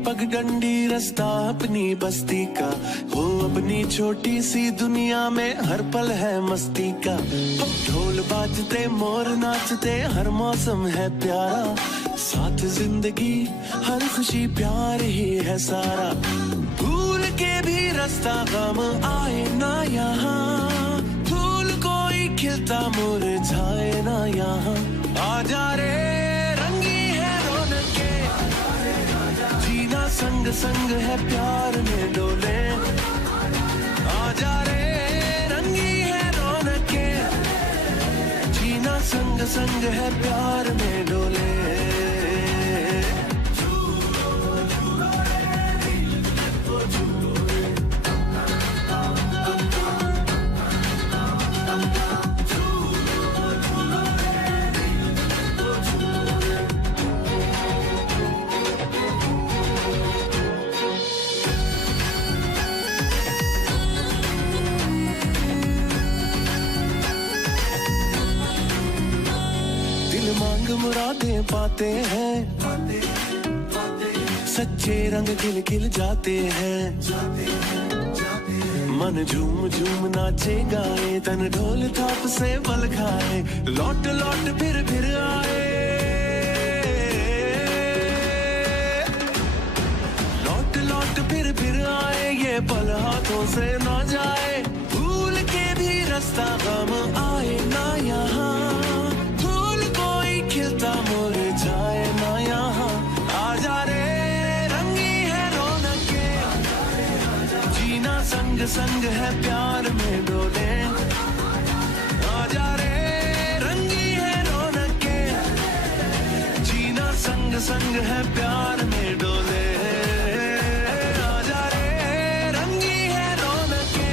पगडंडी रास्ता अपनी बस्ती का, हो अपनी छोटी सी दुनिया में हर पल है मस्ती का। ढोल बाजते मोर नाचते हर मौसम है प्यारा, साथ जिंदगी हर खुशी प्यार ही है सारा। भूल के भी रास्ता गम आए ना यहाँ, फूल कोई खिलता मुरझाए ना यहाँ। आजा रे रंगी है रौनके, जीना संग संग है प्यार में डोले। आजा रे रंगी है रौनके, जीना संग संग है प्यार में डोले। मांग मुरादें पाते हैं, सच्चे रंग खिल खिल जाते हैं। मन झूम झूम नाचे गाए, तन ढोल थाप से बल खाए। लौट लौट फिर आए, लौट लौट फिर आए, ये पल हाथों से ना जाए। भूल के भी रास्ता गम आए ना यहाँ, खिलता मुरझाए ना यहाँ। आजा रे रंगी है रौनके, जीना संग संग है प्यार में डोले। आजा रे रंगी है रौनके, जीना संग संग है प्यार में डोले। आजा रे रंगी है रौनके,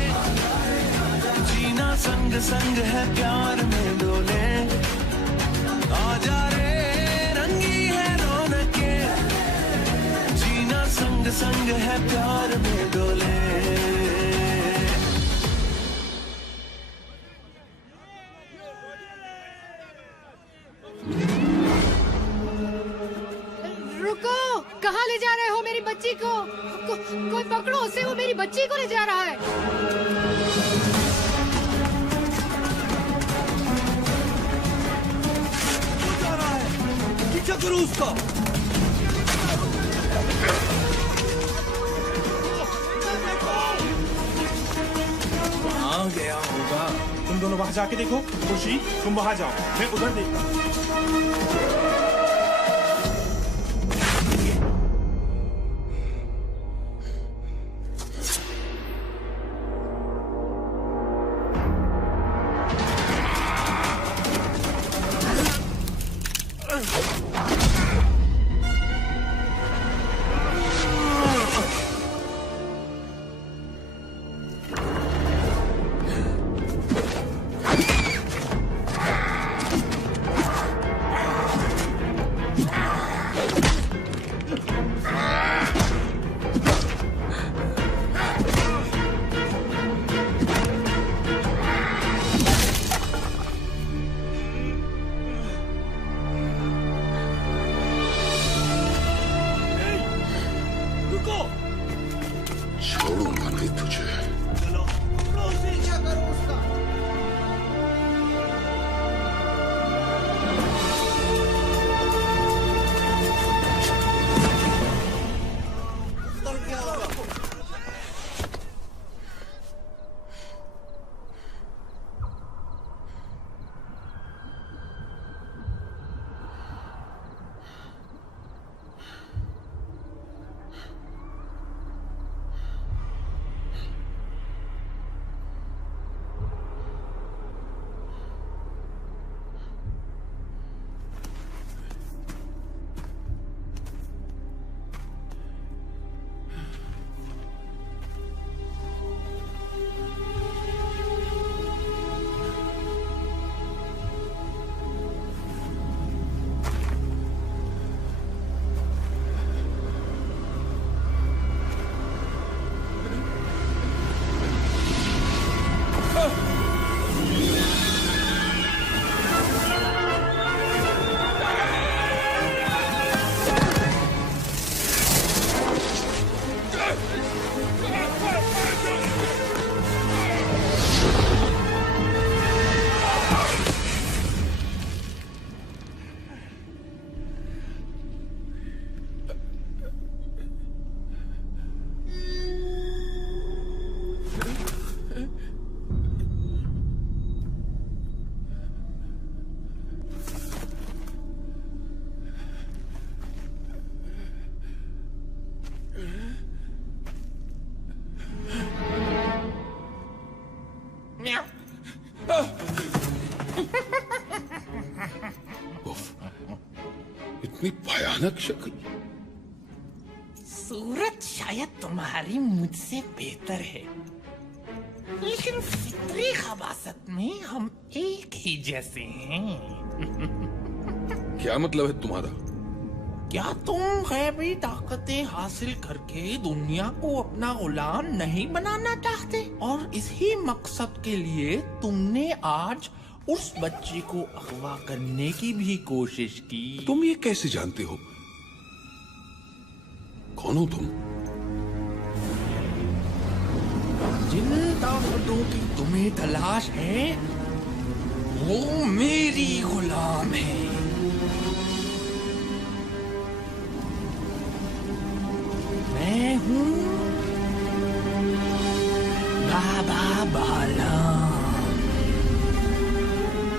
जीना संग संग है प्यार में डोले। आजा रे रंगी है रौनके, जीना संग संग है प्यार में डोले। रुको, कहाँ ले जा रहे हो मेरी बच्ची को? कोई पकड़ो उसे, वो मेरी बच्ची को ले जा रहा है। क्या करूं उसका? कहाँ गया होगा? तुम दोनों वहां जाके देखो। खुशी तुम वहां जाओ, मैं उधर देखता हूँ। इतनी भयानक शक्ल। सूरत शायद तुम्हारी मुझसे बेहतर है, लेकिन फितरी खबासत में हम एक ही जैसे हैं। क्या मतलब है तुम्हारा? क्या तुम गैबी ताकतें हासिल करके दुनिया को अपना गुलाम नहीं बनाना चाहते? और इसी मकसद के लिए तुमने आज उस बच्ची को अगवा करने की भी कोशिश की। तुम ये कैसे जानते हो? कौन हो तुम? जिन ताकतों की तुम्हें तलाश है वो मेरी गुलाम है। मैं हूँ बाबा बालाम।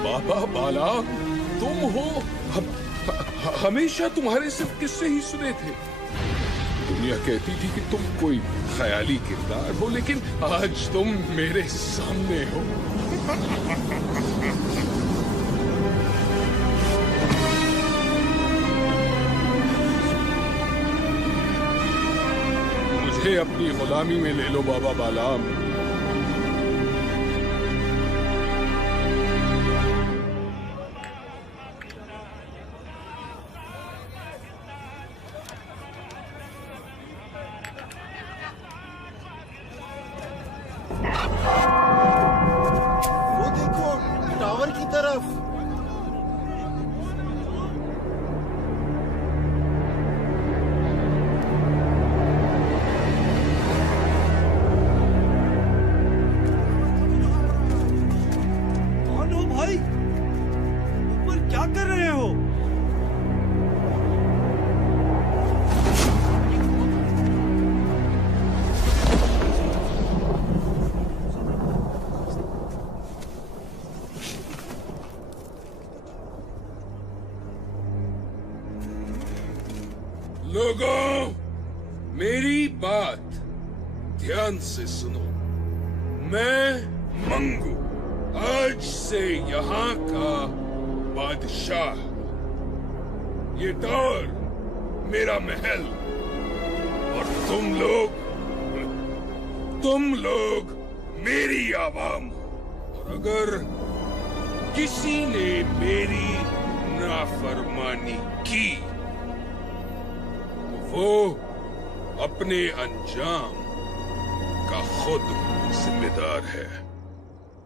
बाबा बालाम तुम हो? हमेशा तुम्हारे सिर्फ किस्से ही सुने थे। दुनिया कहती थी कि तुम कोई ख्याली किरदार हो, लेकिन आज तुम मेरे सामने हो। मुझे अपनी गुलामी में ले लो बाबा बालाम। वो देखो, टावर की तरफ। कौन हो भाई? ऊपर क्या कर रहे हो? लोगों, मेरी बात ध्यान से सुनो। मैं मंगू आज से यहाँ का बादशाह हूँ। ये टावर मेरा महल, और तुम लोग मेरी आवाम हो। और अगर किसी ने मेरी नाफरमानी की वो अपने अंजाम का खुद जिम्मेदार है।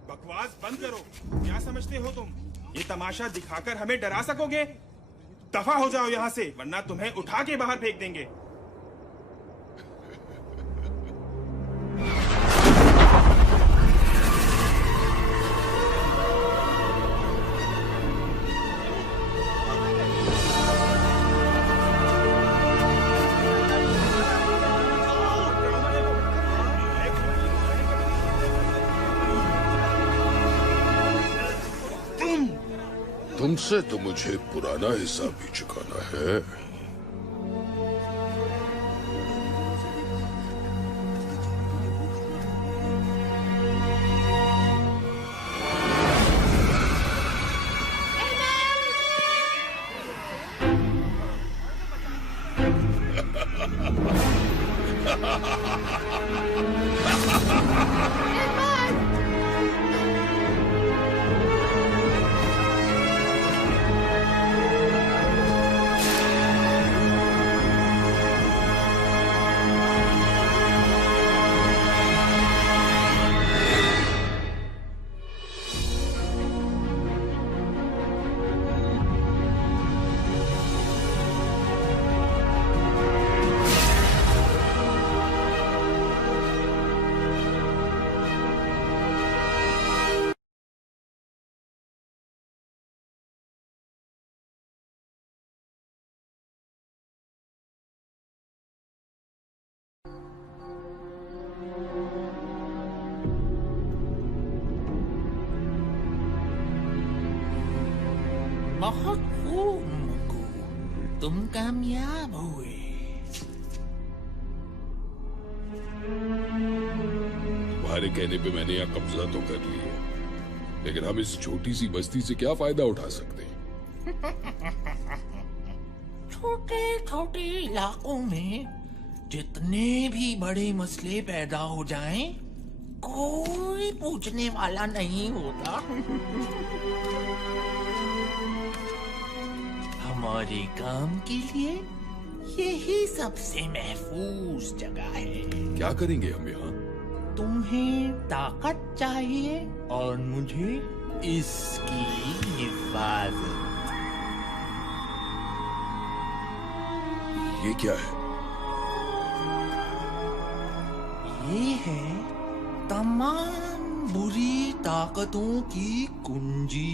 बकवास बंद करो। क्या समझते हो तुम? ये तमाशा दिखाकर हमें डरा सकोगे? दफा हो जाओ यहाँ से, वरना तुम्हें उठा के बाहर फेंक देंगे। तुमसे तो मुझे पुराना हिसाब भी चुकाना है। बहुत खूब मंगू, तुम कामयाब हुए। तुम्हारे कहने पे मैंने यहाँ कब्जा तो कर लिया, लेकिन हम इस छोटी सी बस्ती से क्या फायदा उठा सकते हैं? छोटे छोटे इलाकों में जितने भी बड़े मसले पैदा हो जाएं, कोई पूछने वाला नहीं होता। हमारे काम के लिए यही सबसे महफूज जगह है। क्या करेंगे हम यहाँ? तुम्हें ताकत चाहिए और मुझे इसकी हिफाजत। ये क्या है? ये है तमाम बुरी ताकतों की कुंजी।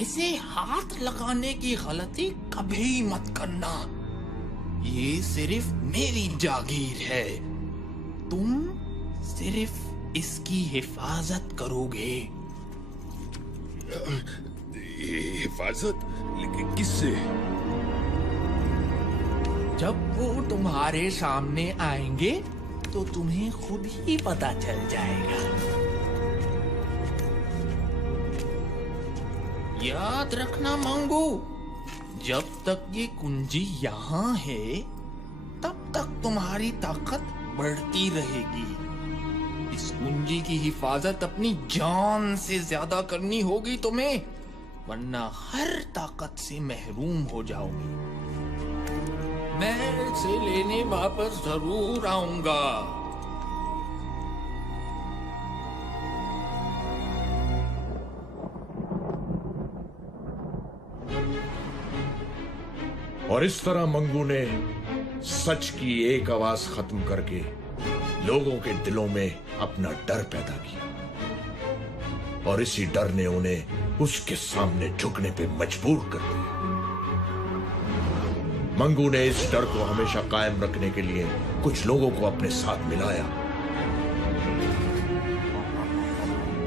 इसे हाथ लगाने की गलती कभी मत करना। ये सिर्फ मेरी जागीर है। तुम सिर्फ इसकी हिफाजत करोगे। हिफाजत? लेकिन किससे? जब वो तुम्हारे सामने आएंगे तो तुम्हें खुद ही पता चल जाएगा। याद रखना मंगू, जब तक ये कुंजी यहाँ है तब तक तुम्हारी ताकत बढ़ती रहेगी। इस कुंजी की हिफाजत अपनी जान से ज्यादा करनी होगी तुम्हें, वरना हर ताकत से महरूम हो जाओगे। मैं इसे लेने वापस जरूर आऊंगा। और इस तरह मंगू ने सच की एक आवाज खत्म करके लोगों के दिलों में अपना डर पैदा किया, और इसी डर ने उन्हें उसके सामने झुकने पे मजबूर कर दिया। मंगू ने इस डर को हमेशा कायम रखने के लिए कुछ लोगों को अपने साथ मिलाया,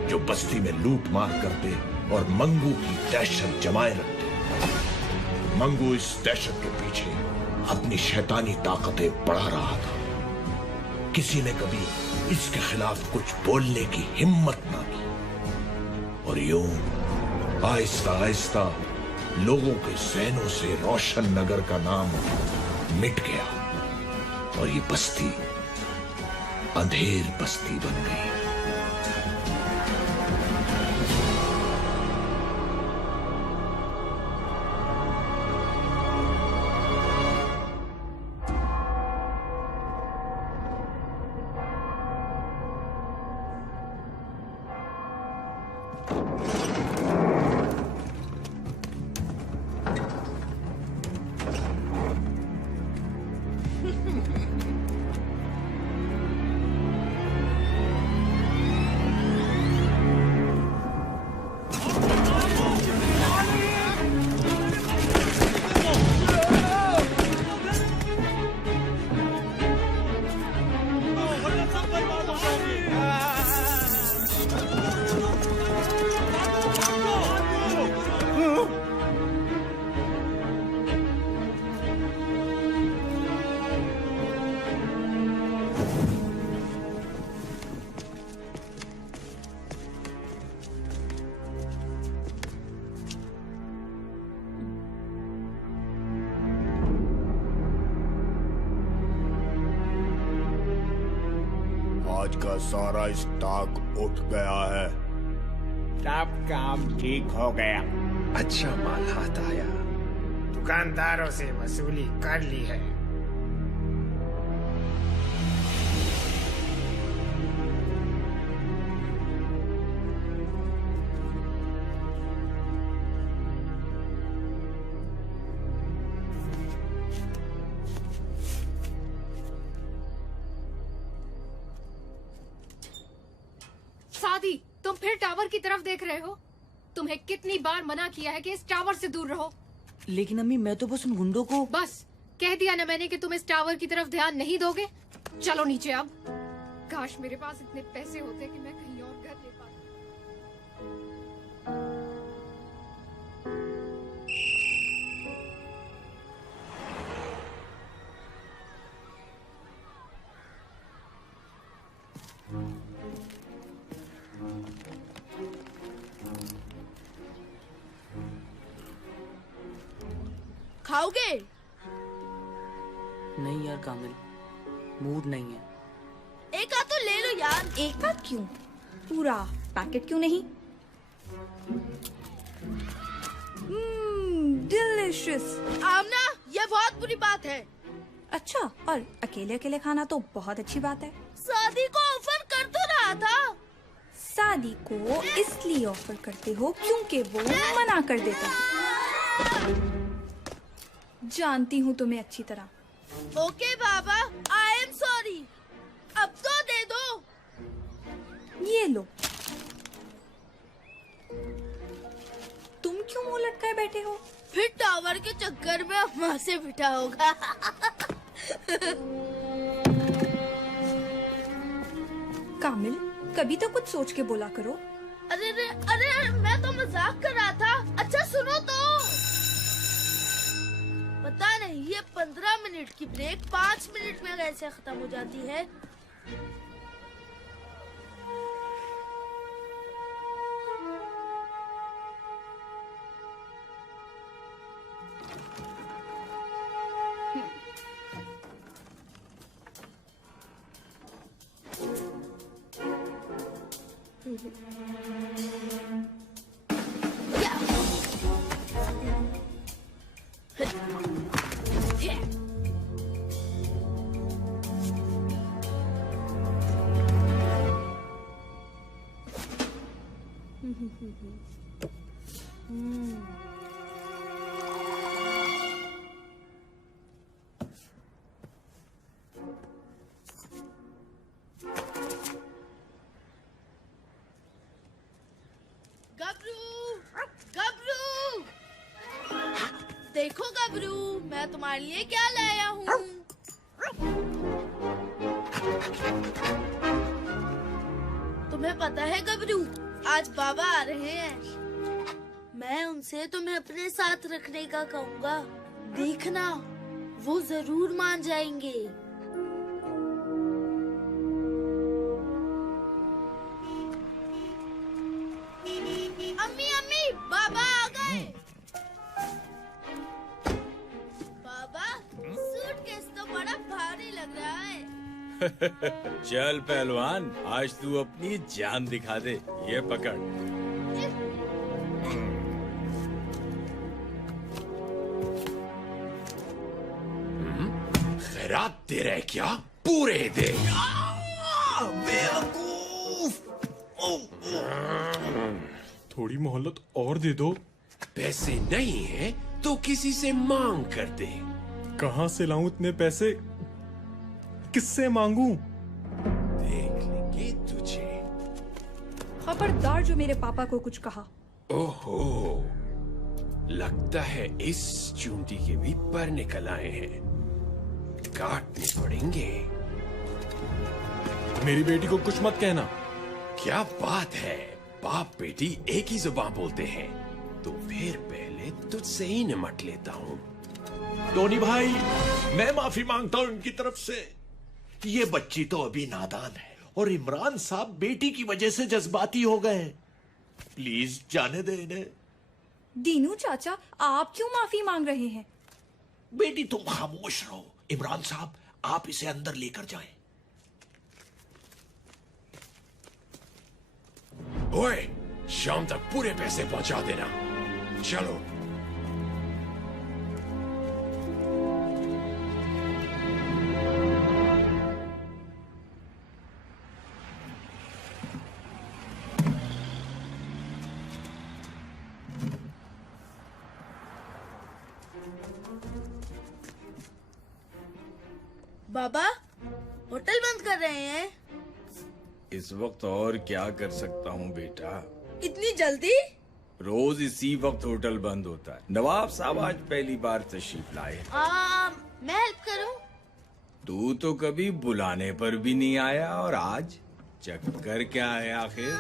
जो बस्ती में लूट मार करते और मंगू की दहशत जमाए रखते। मंगू इस दहशत के पीछे अपनी शैतानी ताकतें बढ़ा रहा था। किसी ने कभी इसके खिलाफ कुछ बोलने की हिम्मत ना की, और यूं आहिस्ता आहिस्ता लोगों के ज़हनों से रोशन नगर का नाम मिट गया, और ये बस्ती अंधेर बस्ती बन गई। आज का सारा स्टॉक उठ गया है। सब काम ठीक हो गया। अच्छा माल हाथ आया। दुकानदारों से वसूली कर ली है। सादी, तुम फिर टावर की तरफ देख रहे हो? तुम्हें कितनी बार मना किया है कि इस टावर से दूर रहो। लेकिन अम्मी, मैं तो बस उन गुंडों को। बस कह दिया ना मैंने कि तुम इस टावर की तरफ ध्यान नहीं दोगे। चलो नीचे अब। काश मेरे पास इतने पैसे होते कि मैं कहीं और घर ले पाती। खाओगे? नहीं यार कामिल, मूड नहीं है। एक आध तो ले लो यार। एक आध क्यों, पूरा पैकेट क्यों नहीं? डिलिशियस। आमना, ये बहुत बुरी बात है। अच्छा, और अकेले अकेले खाना तो बहुत अच्छी बात है। शादी को ऑफर कर तो रहा था। शादी को इसलिए ऑफर करते हो क्योंकि वो मना कर देता है। जानती हूँ तुम्हें अच्छी तरह। Okay Baba, I am sorry. अब तो दे दो। ये लो। तुम क्यों मुंह लटकाए बैठे हो? फिर टावर के चक्कर में अम्मा से पिटा होगा। कामिल, कभी तो कुछ सोच के बोला करो। अरे अरे अरे, मैं तो मजाक कर रहा था। अच्छा सुनो तो। पता नहीं ये 15 मिनट की ब्रेक 5 मिनट में कैसे खत्म हो जाती है। देखो गबरू, मैं तुम्हारे लिए क्या लाया हूँ। तुम्हें पता है गबरू, आज बाबा आ रहे हैं। मैं उनसे तुम्हें अपने साथ रखने का कहूँगा। देखना, वो जरूर मान जाएंगे। अम्मी अम्मी, बाबा आ गए। सूटकेस तो बड़ा भारी लग रहा है। चल पहलवान, आज तू अपनी जान दिखा दे। ये पकड़। खैरात दे रहे क्या? पूरे दे। थोड़ी मोहलत और दे दो। पैसे नहीं है तो किसी से मांग कर दे। कहाँ से लाऊं इतने पैसे? किससे मांगूं? देख लेंगे तुझे। खबरदार जो मेरे पापा को कुछ कहा। ओहो, लगता है इस चूंटी के भी पर निकल आए हैं। काटने पड़ेंगे। मेरी बेटी को कुछ मत कहना। क्या बात है, बाप बेटी एक ही जुबान बोलते हैं। तो फिर पहले तुझसे ही निमट लेता हूँ। टोनी भाई, मैं माफी मांगता हूँ इनकी तरफ से। ये बच्ची तो अभी नादान है और इमरान साहब बेटी की वजह से जज्बाती हो गए। प्लीज जाने दे इन्हें। दीनू चाचा, आप क्यों माफी मांग रहे हैं? बेटी तुम खामोश रहो। इमरान साहब, आप इसे अंदर लेकर जाएं। ओए, शाम तक पूरे पैसे पहुंचा देना। चलो। बाबा, होटल बंद कर रहे हैं। इस वक्त और क्या कर सकता हूँ बेटा? इतनी जल्दी? रोज इसी वक्त होटल बंद होता है। नवाब साहब आज पहली बार तशरीफ लाए। मैं हेल्प करूं? तू तो कभी बुलाने पर भी नहीं आया, और आज चक्कर क्या है आखिर?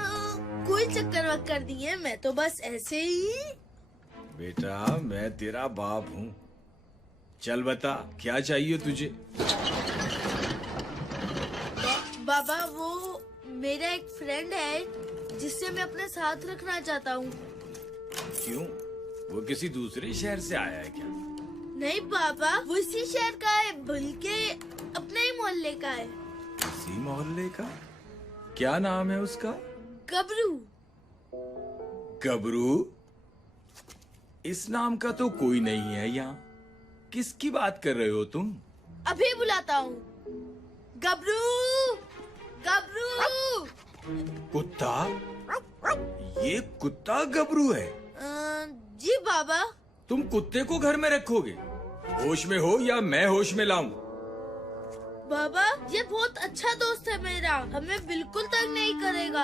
कोई चक्कर वक्कर नहीं है, मैं तो बस ऐसे ही। बेटा, मैं तेरा बाप हूँ। चल बता, क्या चाहिए तुझे? बाबा, वो मेरा एक फ्रेंड है जिससे मैं अपने साथ रखना चाहता हूँ। क्यों? वो किसी दूसरे शहर से आया है क्या? नहीं बाबा, वो इसी शहर का है, बल्कि अपने ही मोहल्ले का है। इसी मोहल्ले का? क्या नाम है उसका? गबरू। गबरू? इस नाम का तो कोई नहीं है यहाँ। किसकी बात कर रहे हो तुम? अभी बुलाता हूँ। गबरू, गबरू। कुत्ता? ये कुत्ता गबरू है? जी बाबा। तुम कुत्ते को घर में रखोगे? होश में हो या मैं होश में लाऊं? बाबा, ये बहुत अच्छा दोस्त है मेरा, हमें बिल्कुल तंग नहीं करेगा।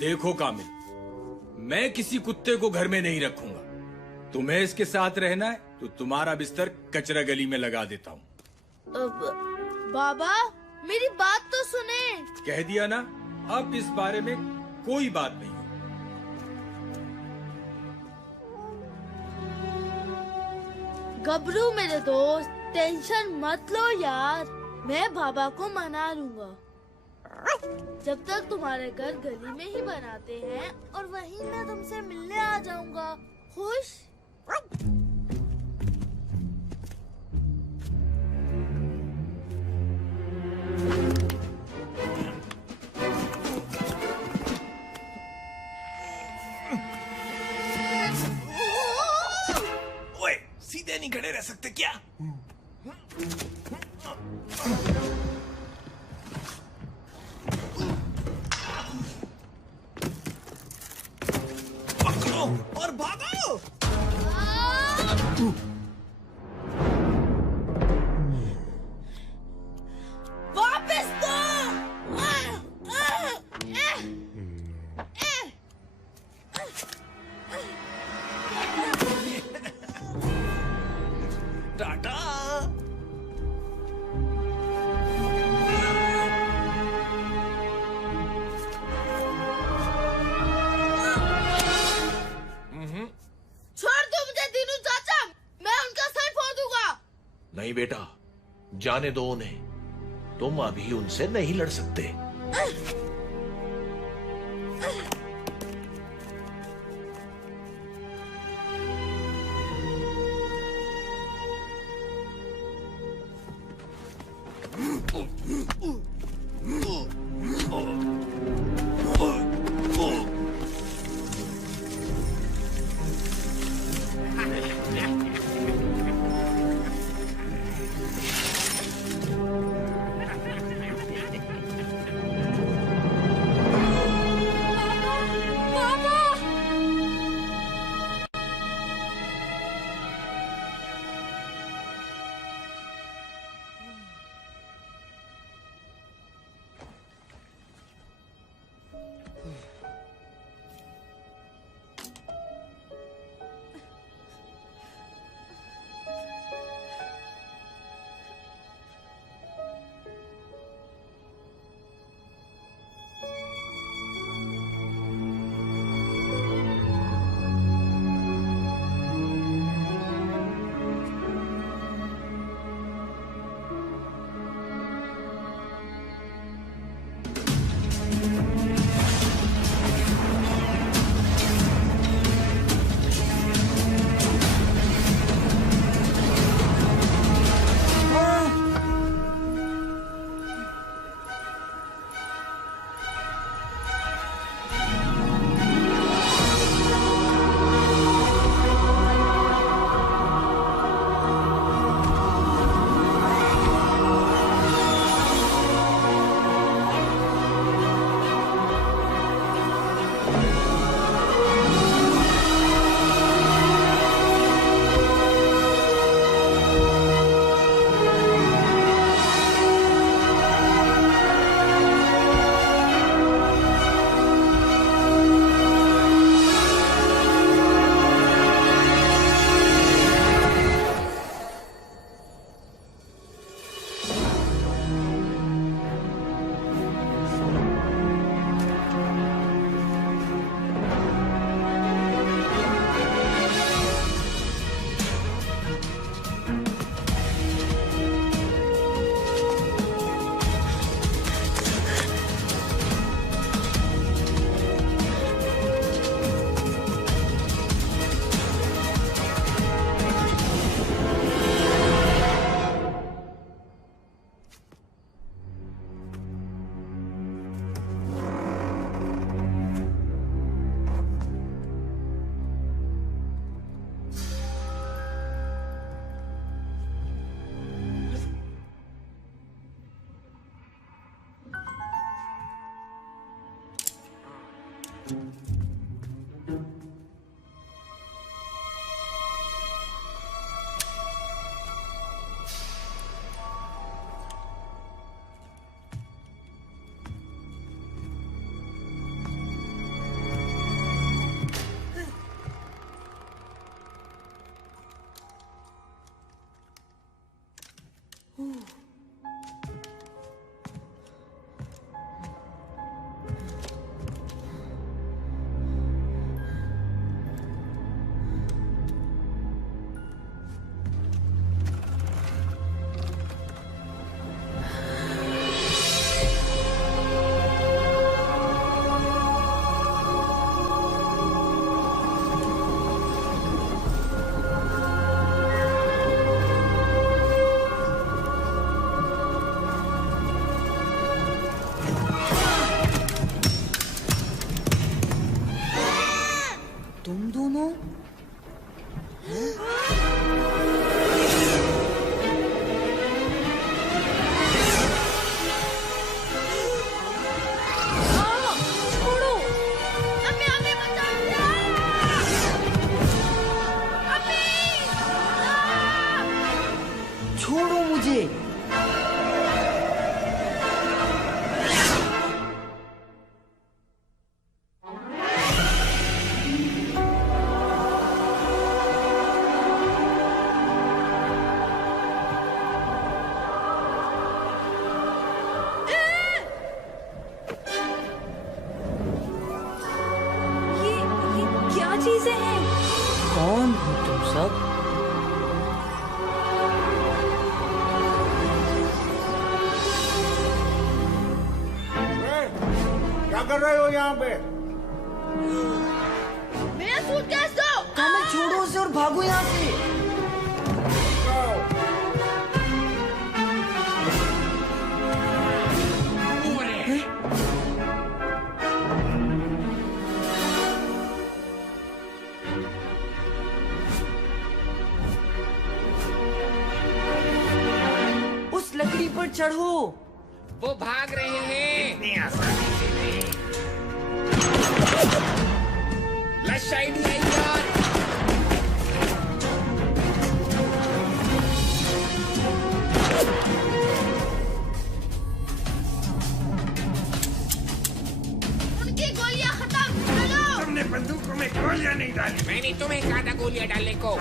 देखो कामिल, मैं किसी कुत्ते को घर में नहीं रखूंगा। तुम्हें इसके साथ रहना है तो तुम्हारा बिस्तर कचरा गली में लगा देता हूँ। बाबा, मेरी बात तो सुने। कह दिया ना, अब इस बारे में कोई बात नहीं। गबरू मेरे दोस्त, टेंशन मत लो यार, मैं बाबा को मना लूंगा। जब तक तुम्हारे घर गली में ही बनाते हैं और वहीं मैं तुमसे मिलने आ जाऊंगा। खुश? ओए, सीधे नहीं खड़े रह सकते क्या? पकड़ो और भागो। वापस दो। टाटा। छोड़ दो मुझे दीनू चाचा, मैं उनका सर फोड़ दूंगा। नहीं बेटा, जाने दो उन्हें। तुम अभी उनसे नहीं लड़ सकते। चीजें हैं? कौन हो तुम सब? क्या कर रहे हो यहाँ पे? मेरा सूटकेस दो। कामल छोड़ो उसे और भागो यहाँ से। उस लकड़ी पर चढ़ो। वो भाग रहे हैं। इतनी आसानी से नहीं। लश आइडिया यार। उनकी गोलियां खत्म। चलो। तुमने बंदूकों में गोलियां नहीं डाली। मैंने तुम्हें कहा था गोलियां डालने को।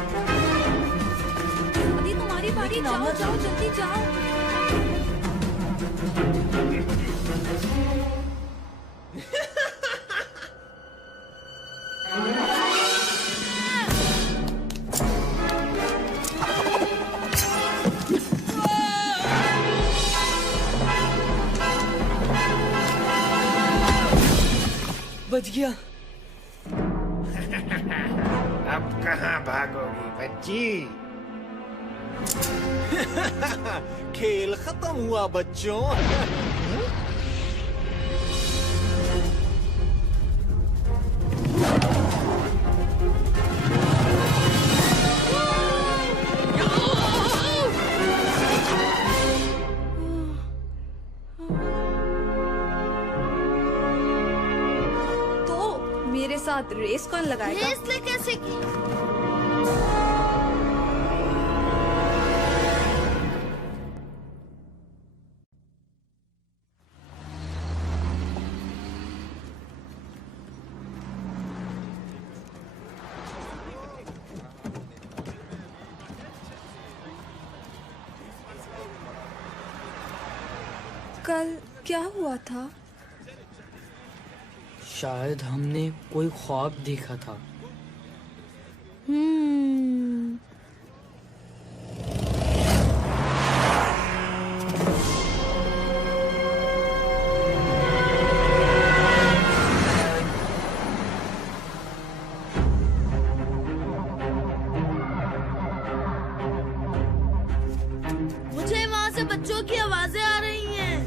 अभी तुम्हारी बारी, जाओ जाओ जल्दी जाओ। बच गया। अब कहाँ भागोगी बच्ची? खेल खत्म हुआ बच्चों। तो मेरे साथ रेस कौन लगाएगा? रेस ले कैसे की? कल क्या हुआ था? शायद हमने कोई ख्वाब देखा था। मुझे वहाँ से बच्चों की आवाजें आ रही हैं।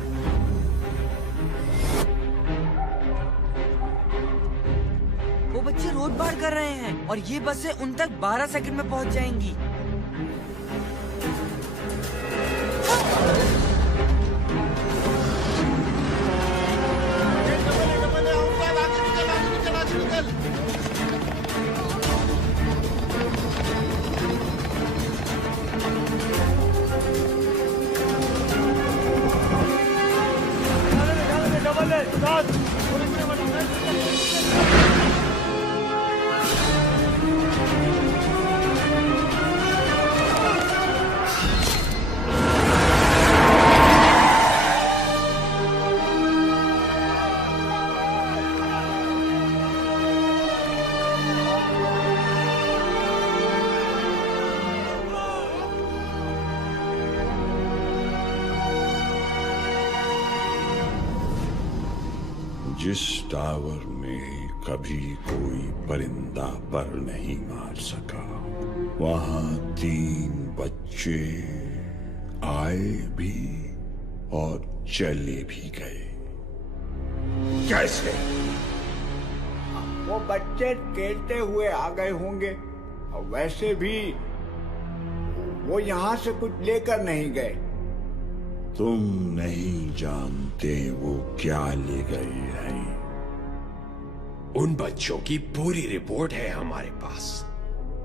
वो बच्चे रोड पार कर रहे हैं और ये बसें उन तक 12 सेकंड में पहुंच जाएंगी। जिस टावर में कभी कोई परिंदा पर नहीं मार सका, वहां 3 बच्चे आए भी और चले भी गए। कैसे? वो बच्चे खेलते हुए आ गए होंगे, और वैसे भी वो यहाँ से कुछ लेकर नहीं गए। तुम नहीं जानते वो क्या ले गए हैं। उन बच्चों की पूरी रिपोर्ट है हमारे पास।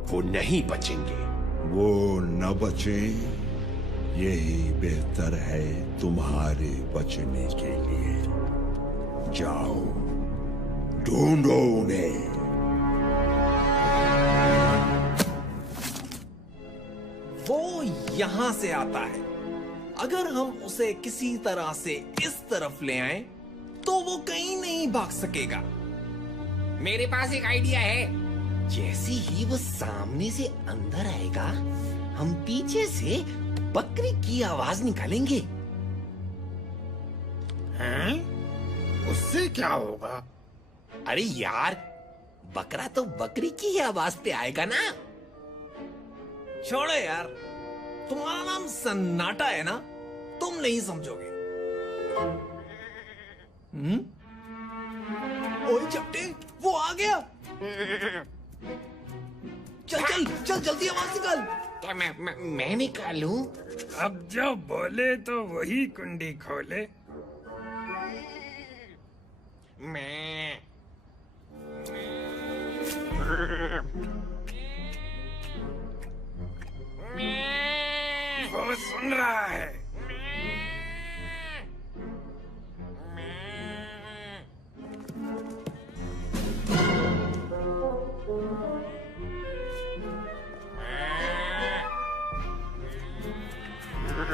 वो नहीं बचेंगे। वो न बचे, यही बेहतर है तुम्हारे बचने के लिए। जाओ, ढूंढो उन्हें। वो यहाँ से आता है। अगर हम उसे किसी तरह से इस तरफ ले आए तो वो कहीं नहीं भाग सकेगा। मेरे पास एक आइडिया है। जैसे ही वो सामने से अंदर आएगा, हम पीछे से बकरी की आवाज निकालेंगे। हैं? उससे क्या होगा? अरे यार, बकरा तो बकरी की ही आवाज पे आएगा ना। छोड़ो यार, तुम्हारा नाम सन्नाटा है ना, तुम नहीं समझोगे। ओए चपटे, वो आ गया। चल चल चल, जल्दी आवाज निकाल। क्या मैं निकालूं? अब जो बोले तो वही कुंडी खोले। मैं वो सुन रहा है।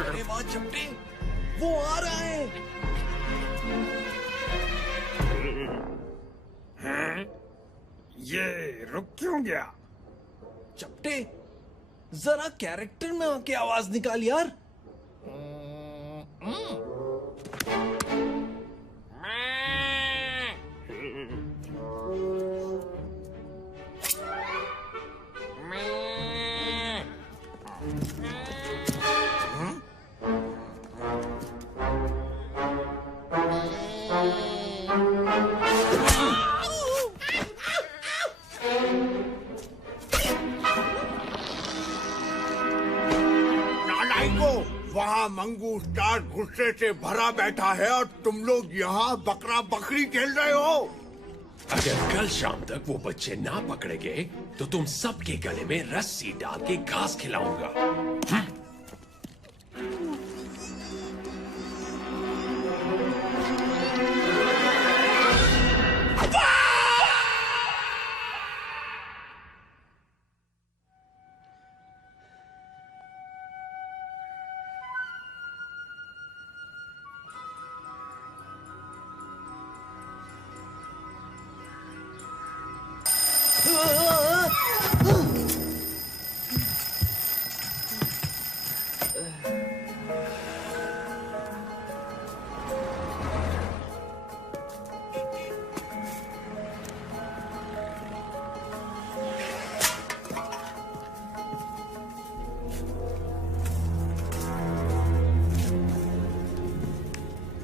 अरे वाह चपटे, वो आ रहा है। हैं? ये रुक क्यों गया? चपटे, जरा कैरेक्टर में आके आवाज निकाल यार। वहाँ मंगू स्टार गुस्से से भरा बैठा है और तुम लोग यहाँ बकरा बकरी खेल रहे हो। अगर कल शाम तक वो बच्चे ना पकड़े गए तो तुम सबके गले में रस्सी डाल के घास खिलाऊंगा।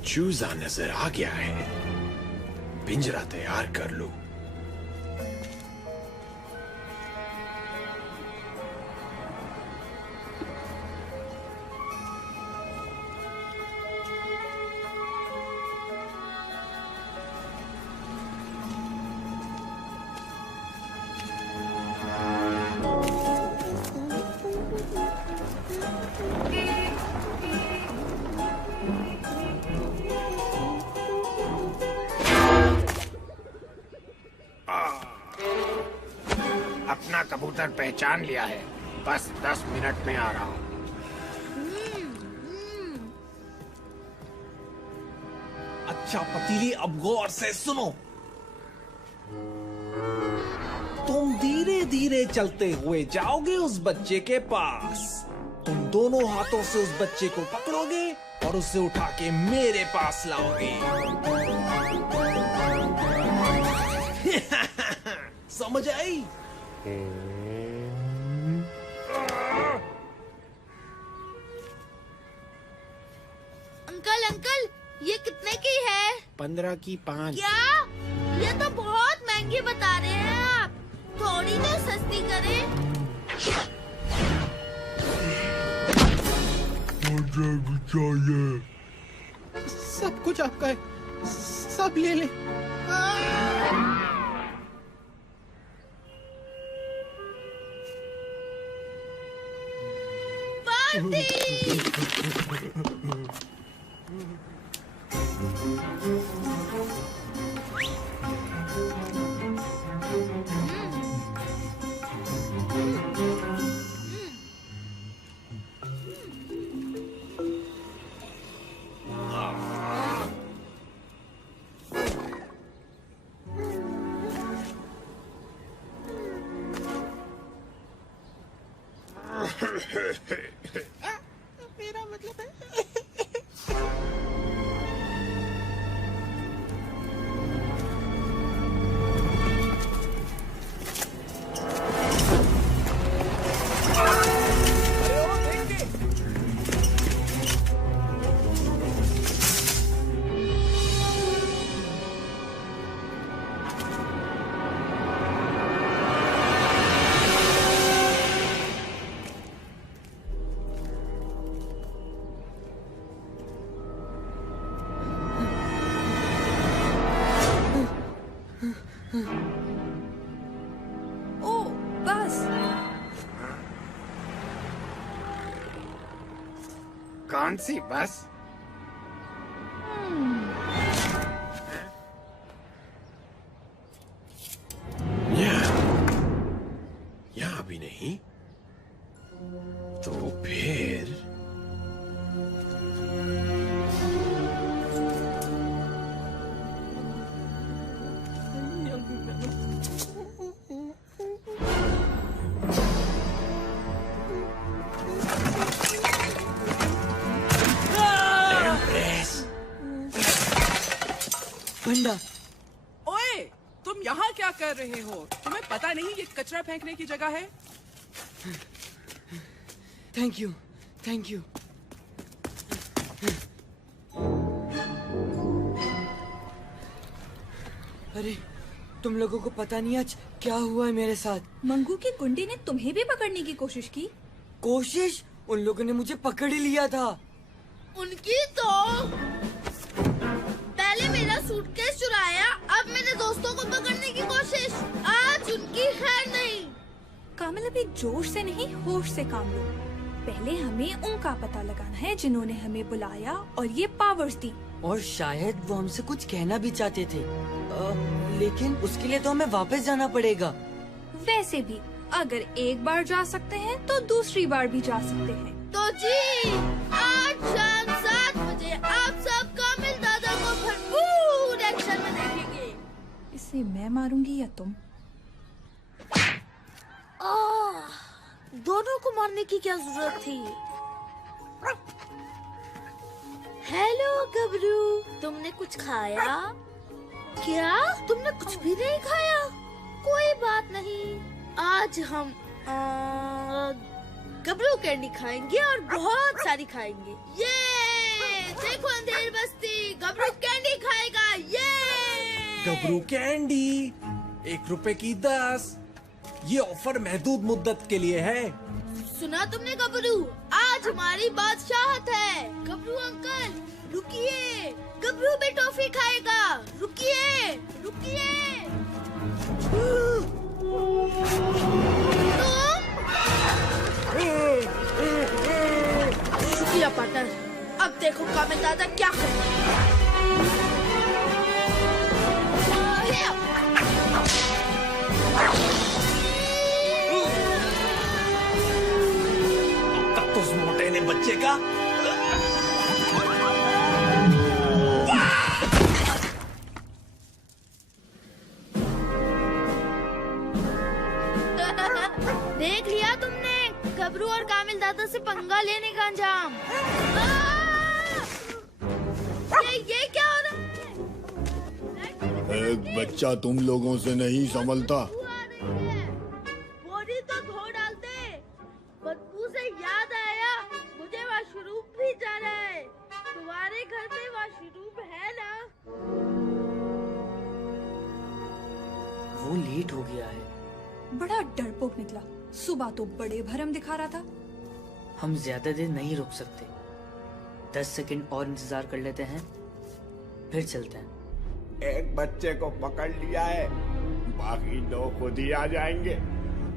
चूजा नजर आ गया है। पिंजरा तैयार कर लो। अपना कबूतर पहचान लिया है। बस 10 मिनट में आ रहा हूँ। अच्छा पतीली, अब गौर से सुनो। तुम धीरे धीरे चलते हुए जाओगे उस बच्चे के पास। तुम दोनों हाथों से उस बच्चे को पकड़ोगे और उसे उठा के मेरे पास लाओगे। समझ आई? अंकल अंकल, ये कितने की है? 15 की 5। क्या? ये तो बहुत महंगी बता रहे हैं आप। थोड़ी तो सस्ती करें। मुझे भी चाहिए। सब कुछ आपका है, सब ले ले। मेरा मतलब है कौन सी बस? यहाँ भी नहीं तो फिर बंडा, ओए, तुम यहाँ क्या कर रहे हो? तुम्हें पता नहीं ये कचरा फेंकने की जगह है? Thank you, thank you. अरे, तुम लोगों को पता नहीं आज क्या हुआ है मेरे साथ। मंगू की गुंडी ने तुम्हें भी पकड़ने की कोशिश की। कोशिश? उन लोगों ने मुझे पकड़ ही लिया था। उनकी तो पहले मेरा सूटकेस चुराया, अब मेरे दोस्तों को पकड़ने की कोशिश। आज उनकी खैर नहीं। कामल, अभी जोश से नहीं होश से काम लो। पहले हमें उनका पता लगाना है जिन्होंने हमें बुलाया और ये पावर्स दी। और शायद वो हमसे कुछ कहना भी चाहते थे, लेकिन उसके लिए तो हमें वापस जाना पड़ेगा। वैसे भी अगर एक बार जा सकते हैं तो दूसरी बार भी जा सकते हैं। तो जी, आज शाम 7 बजे आप सब कामिल दादा को भरपूर एक्शन में देखेंगे। इसे मैं मारूंगी या तुम? दोनों को मारने की क्या जरूरत थी? हेलो गबरू, तुमने कुछ खाया? क्या? तुमने कुछ भी नहीं खाया? कोई बात नहीं, आज हम गबरू कैंडी खाएंगे और बहुत सारी खाएंगे। ये देखो अंधेर बस्ती, गबरू कैंडी खाएगा। ये गबरू कैंडी 1 रुपए की 10। ये ऑफर महदूद मुद्दत के लिए है। सुना तुमने गबरू? आज हमारी बादशाहत है। गबरू अंकल रुकिए, गबरू भी टॉफी खाएगा। रुकिए रुकिए। शुक्रिया पार्टनर। अब देखो कामिल दादा क्या करें। तो उस मोटे ने बच्चे का देख लिया तुमने गबरू और कामिल दादा से पंगा लेने का अंजाम। ये क्या हो रहा है? एक बच्चा तुम लोगों से नहीं संभलता। बोरी तो धो डालते। बदबू से याद आया, मुझे वॉशरूम भी जाना है। तुम्हारे घर में वॉशरूम है ना? वो लेट हो गया है। बड़ा डरपोक निकला। सुबह तो बड़े भरम दिखा रहा था। हम ज्यादा देर नहीं रुक सकते। 10 सेकंड और इंतजार कर लेते हैं, फिर चलते हैं। एक बच्चे को पकड़ लिया है, बाकी 2 खुद ही आ जाएंगे।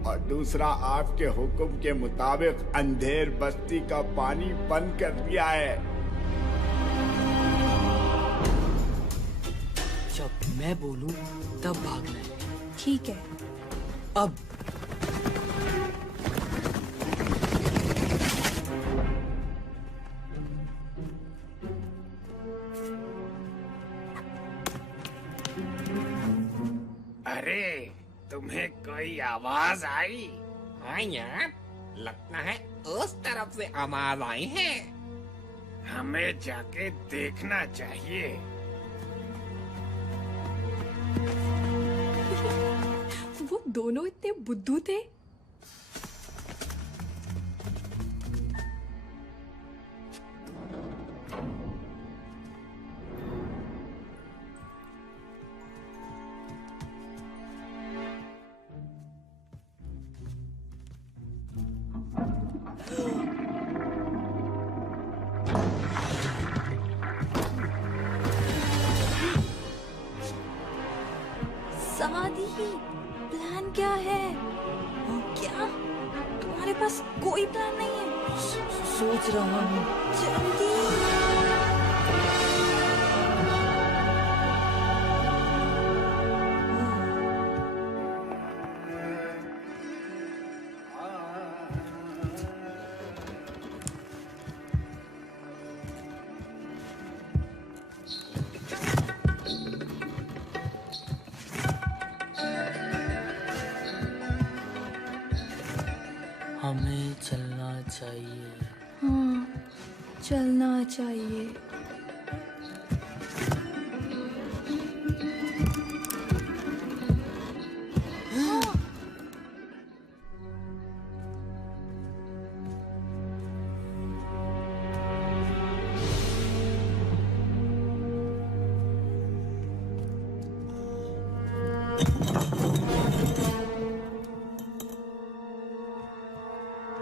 और दूसरा आपके हुक्म के मुताबिक अंधेर बस्ती का पानी बंद कर दिया है। जब मैं बोलूं तब भागना है। ठीक है। अब अरे तुम्हें कोई आवाज आई? हाँ यार, लगता है उस तरफ से आवाज आई है। हमें जाके देखना चाहिए। वो दोनों इतने बुद्धू थे। समाधि, प्लान क्या है? क्या तुम्हारे पास कोई प्लान नहीं है? सोच रहा हूँ। जल्दी। हमें चलना चाहिए। हाँ, चलना चाहिए।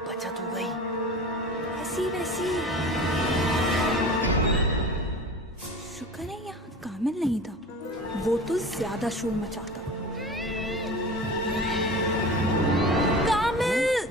बचत हो गई। ऐसी वैसी। शुक्र है यहाँ कामिल नहीं था, वो तो ज्यादा शोर मचाता। कामिल!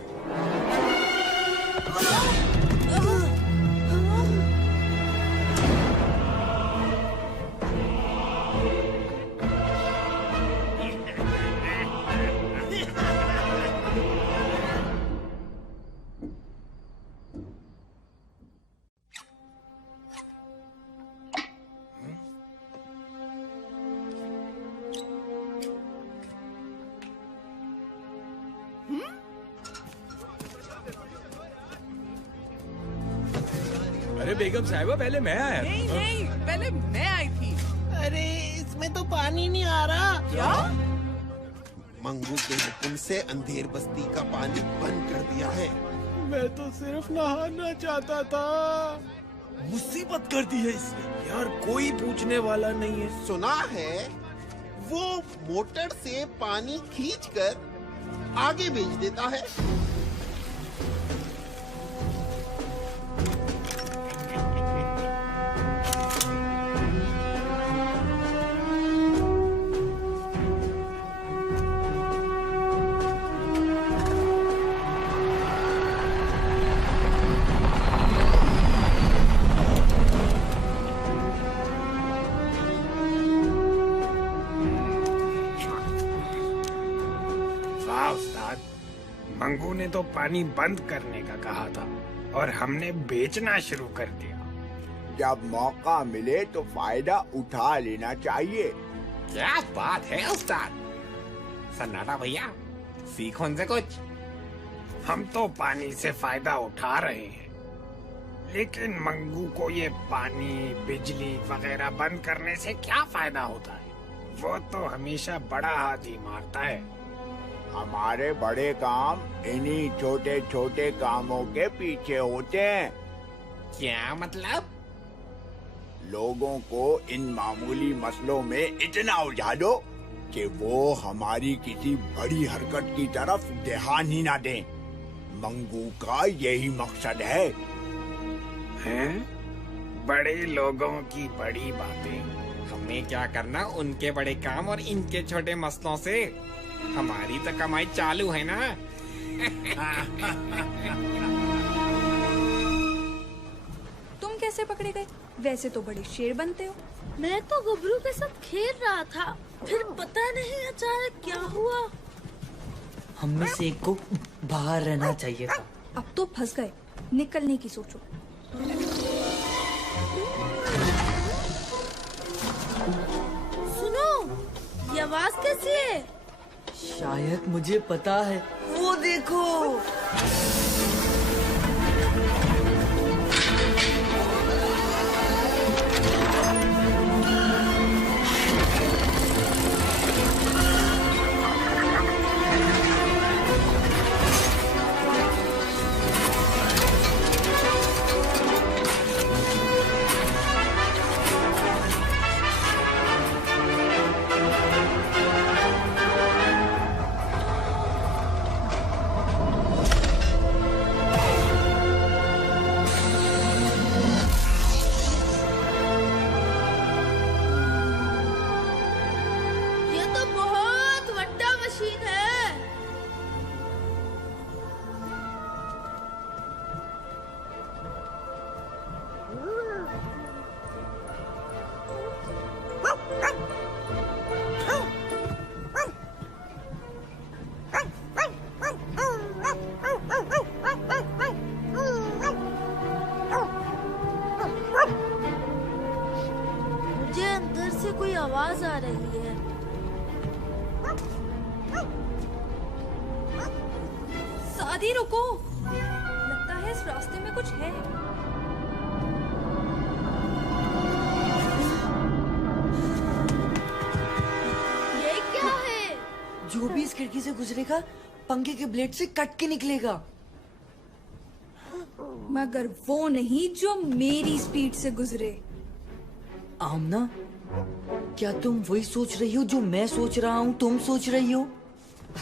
अरे बेगम साहिबा, पहले मैं आया। नहीं नहीं, पहले मैं आई थी। अरे इसमें तो पानी नहीं आ रहा। क्या? मंगू के हुक्म से अंधेर बस्ती का पानी बंद कर दिया है। मैं तो सिर्फ नहाना चाहता था। मुसीबत कर दी है इसने। यार कोई पूछने वाला नहीं है। सुना है वो मोटर से पानी खींचकर आगे भेज देता है। मंगू ने तो पानी बंद करने का कहा था और हमने बेचना शुरू कर दिया। जब मौका मिले तो फायदा उठा लेना चाहिए। क्या बात है उस्ताद। सन्नाटा भैया, सीखो उनसे कुछ। हम तो पानी से फायदा उठा रहे हैं, लेकिन मंगू को ये पानी, बिजली वगैरह बंद करने से क्या फायदा होता है? वो तो हमेशा बड़ा हाथी मारता है। हमारे बड़े काम इन्हीं छोटे छोटे कामों के पीछे होते हैं। क्या मतलब? लोगों को इन मामूली मसलों में इतना उलझा दो कि वो हमारी किसी बड़ी हरकत की तरफ ध्यान ही ना दें। मंगू का यही मकसद है। हैं? बड़े लोगों की बड़ी बातें। हमें क्या करना उनके बड़े काम और इनके छोटे मसलों से? हमारी तो कमाई चालू है ना। तुम कैसे पकड़े गए? वैसे तो बड़े शेर बनते हो। मैं तो गबरू के साथ खेल रहा था, फिर पता नहीं अचानक क्या हुआ। हम में से एक को बाहर रहना चाहिए था। अब तो फंस गए, निकलने की सोचो। सुनो, ये आवाज कैसी है? शायद मुझे पता है, वो देखो। कोई आवाज आ रही है। सादी रुको, लगता है इस रास्ते में कुछ है। ये क्या है? जो भी इस खिड़की से गुजरेगा पंखे के ब्लेड से कट के निकलेगा। मगर वो नहीं जो मेरी स्पीड से गुजरे। आमना, क्या तुम वही सोच रही हो जो मैं सोच रहा हूँ तुम सोच रही हो?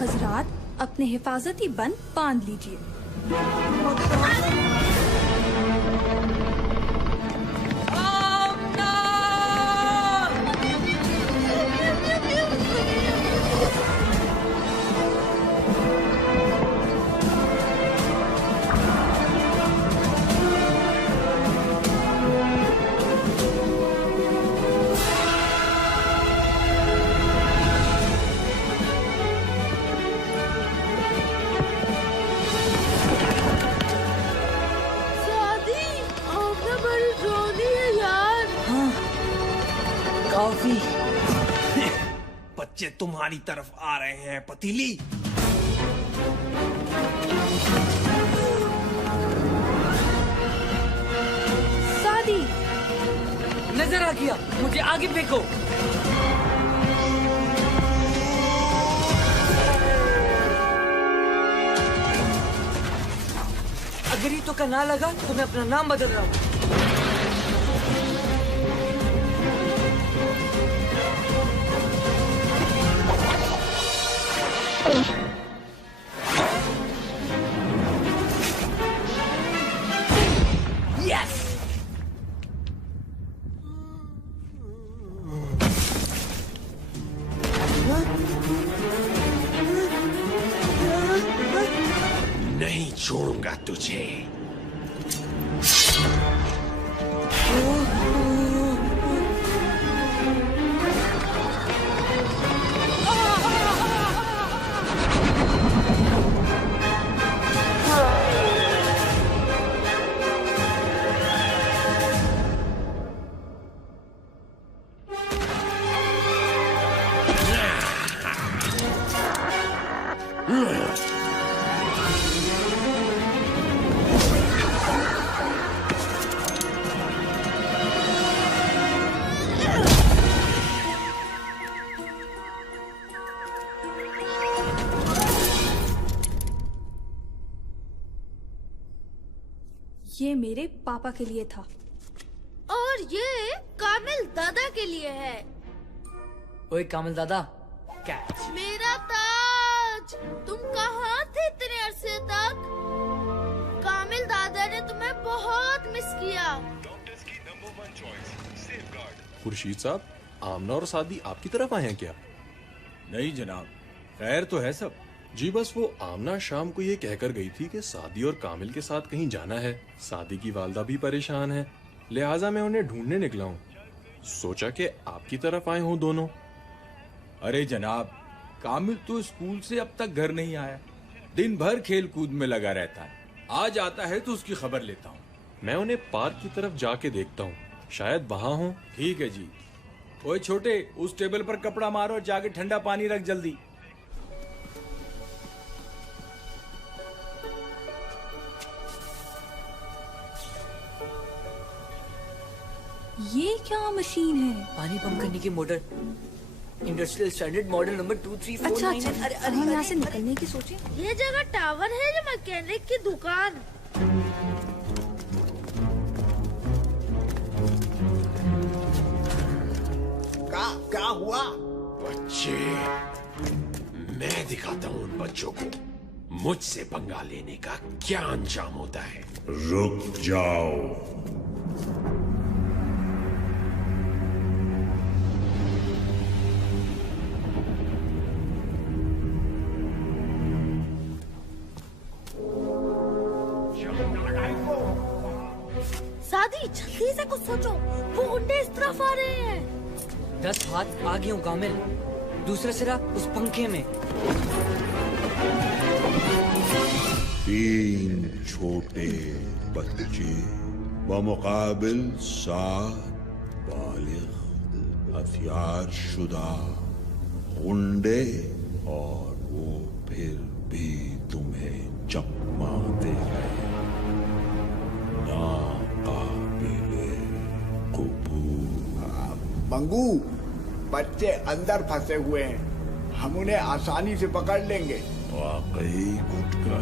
हजरात, अपने हिफाजती बंद बांध लीजिए। बच्चे तुम्हारी तरफ आ रहे हैं पतीली। सादी, नजर आ गया, मुझे आगे फेंको। अगर ये तो का ना लगा तो मैं अपना नाम बदल रहा हूँ। नहीं छोड़ूंगा तुझे। ये मेरे पापा के लिए था। और ये कामिल दादा के लिए है। ओए कामिल दादा, कैच। मेरा ताज, तुम कहाँ थे इतने अरसे तक? कामिल दादा ने तुम्हें बहुत मिस किया। खुर्शीद साहब, आमना और सादी आपकी तरफ आए हैं क्या? नहीं जनाब, खैर तो है सब। जी बस वो आमना शाम को ये कहकर गई थी कि सादी और कामिल के साथ कहीं जाना है। सादी की वालदा भी परेशान है, लिहाजा मैं उन्हें ढूंढने निकला हूँ। सोचा कि आपकी तरफ आए हों दोनों। अरे जनाब, कामिल तो स्कूल से अब तक घर नहीं आया। दिन भर खेल कूद में लगा रहता है। आज आता है तो उसकी खबर लेता हूँ। मैं उन्हें पार्क की तरफ जाके देखता हूँ, शायद वहां हो। ठीक है जी। ओए छोटे, उस टेबल पर कपड़ा मारो और जाके ठंडा पानी रख जल्दी। ये क्या मशीन है? पानी पंप करने की motor. Industrial standard model number 2349। अच्छा, अरे हम यहाँ से निकलने की सोचे। ये जगह टावर है या मैकेनिक की दुकान? क्या हुआ? बच्चे, मैं दिखाता हूँ उन बच्चों को मुझसे पंगा लेने का क्या अंजाम होता है। रुक जाओ। सादी, जल्दी से कुछ सोचो, वो गुंडे इस तरफ आ रहे हैं। 10 हाथ आगे हूँ कामिल, दूसरा सिरा उस पंखे में। 3 छोटे बच्चे बमुकाबिल 7 बालिग हथियार शुदा गुंडे, और वो फिर भी तुम्हें चकमा दे गए। मंगू, बच्चे अंदर फंसे हुए हैं, हम उन्हें आसानी से पकड़ लेंगे। वाकई गुटका,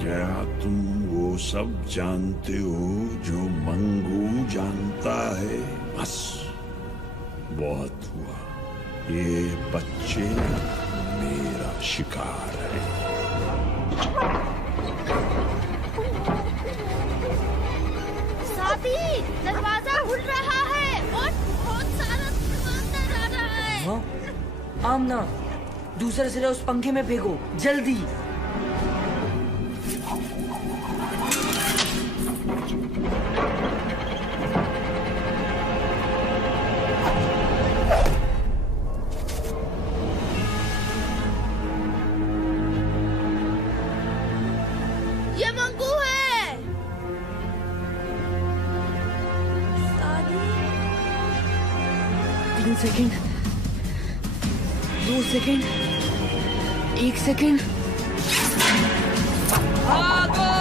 क्या तुम वो सब जानते हो जो मंगू जानता है? बस बहुत हुआ, ये बच्चे मेरा शिकार है। साथी, दरवाजा खुल रहा है और बहुत सारा सामान अंदर आ रहा है। हाँ? आमना, दूसरा सिरा उस पंखे में फेंको, जल्दी। ये मंगू है। 3 सेकंड, 2 सेकंड, 1 सेकंड। भागो!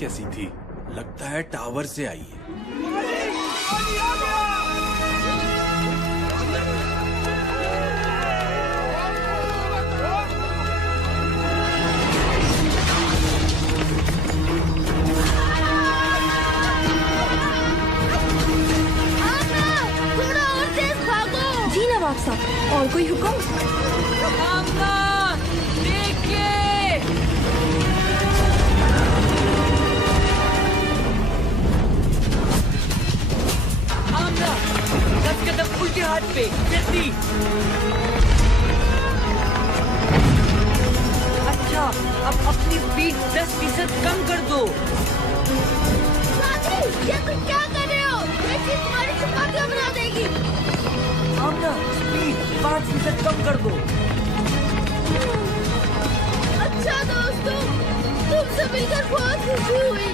कैसी थी? लगता है टावर से आई है। थोड़ा और तेज भागो। जी नवाब साहब, और कोई हुक्म? उल्टे हाथ पे, जल्दी। अच्छा, अब अपनी स्पीड 10% कम कर दो। साथी, ये तुम क्या कर रहे हो? ये चीज तुम्हारी चपातियां बना देगी। आमना, स्पीड 5% कम कर दो। अच्छा दोस्तों, तुमसे मिलकर बहुत खुशी हुई।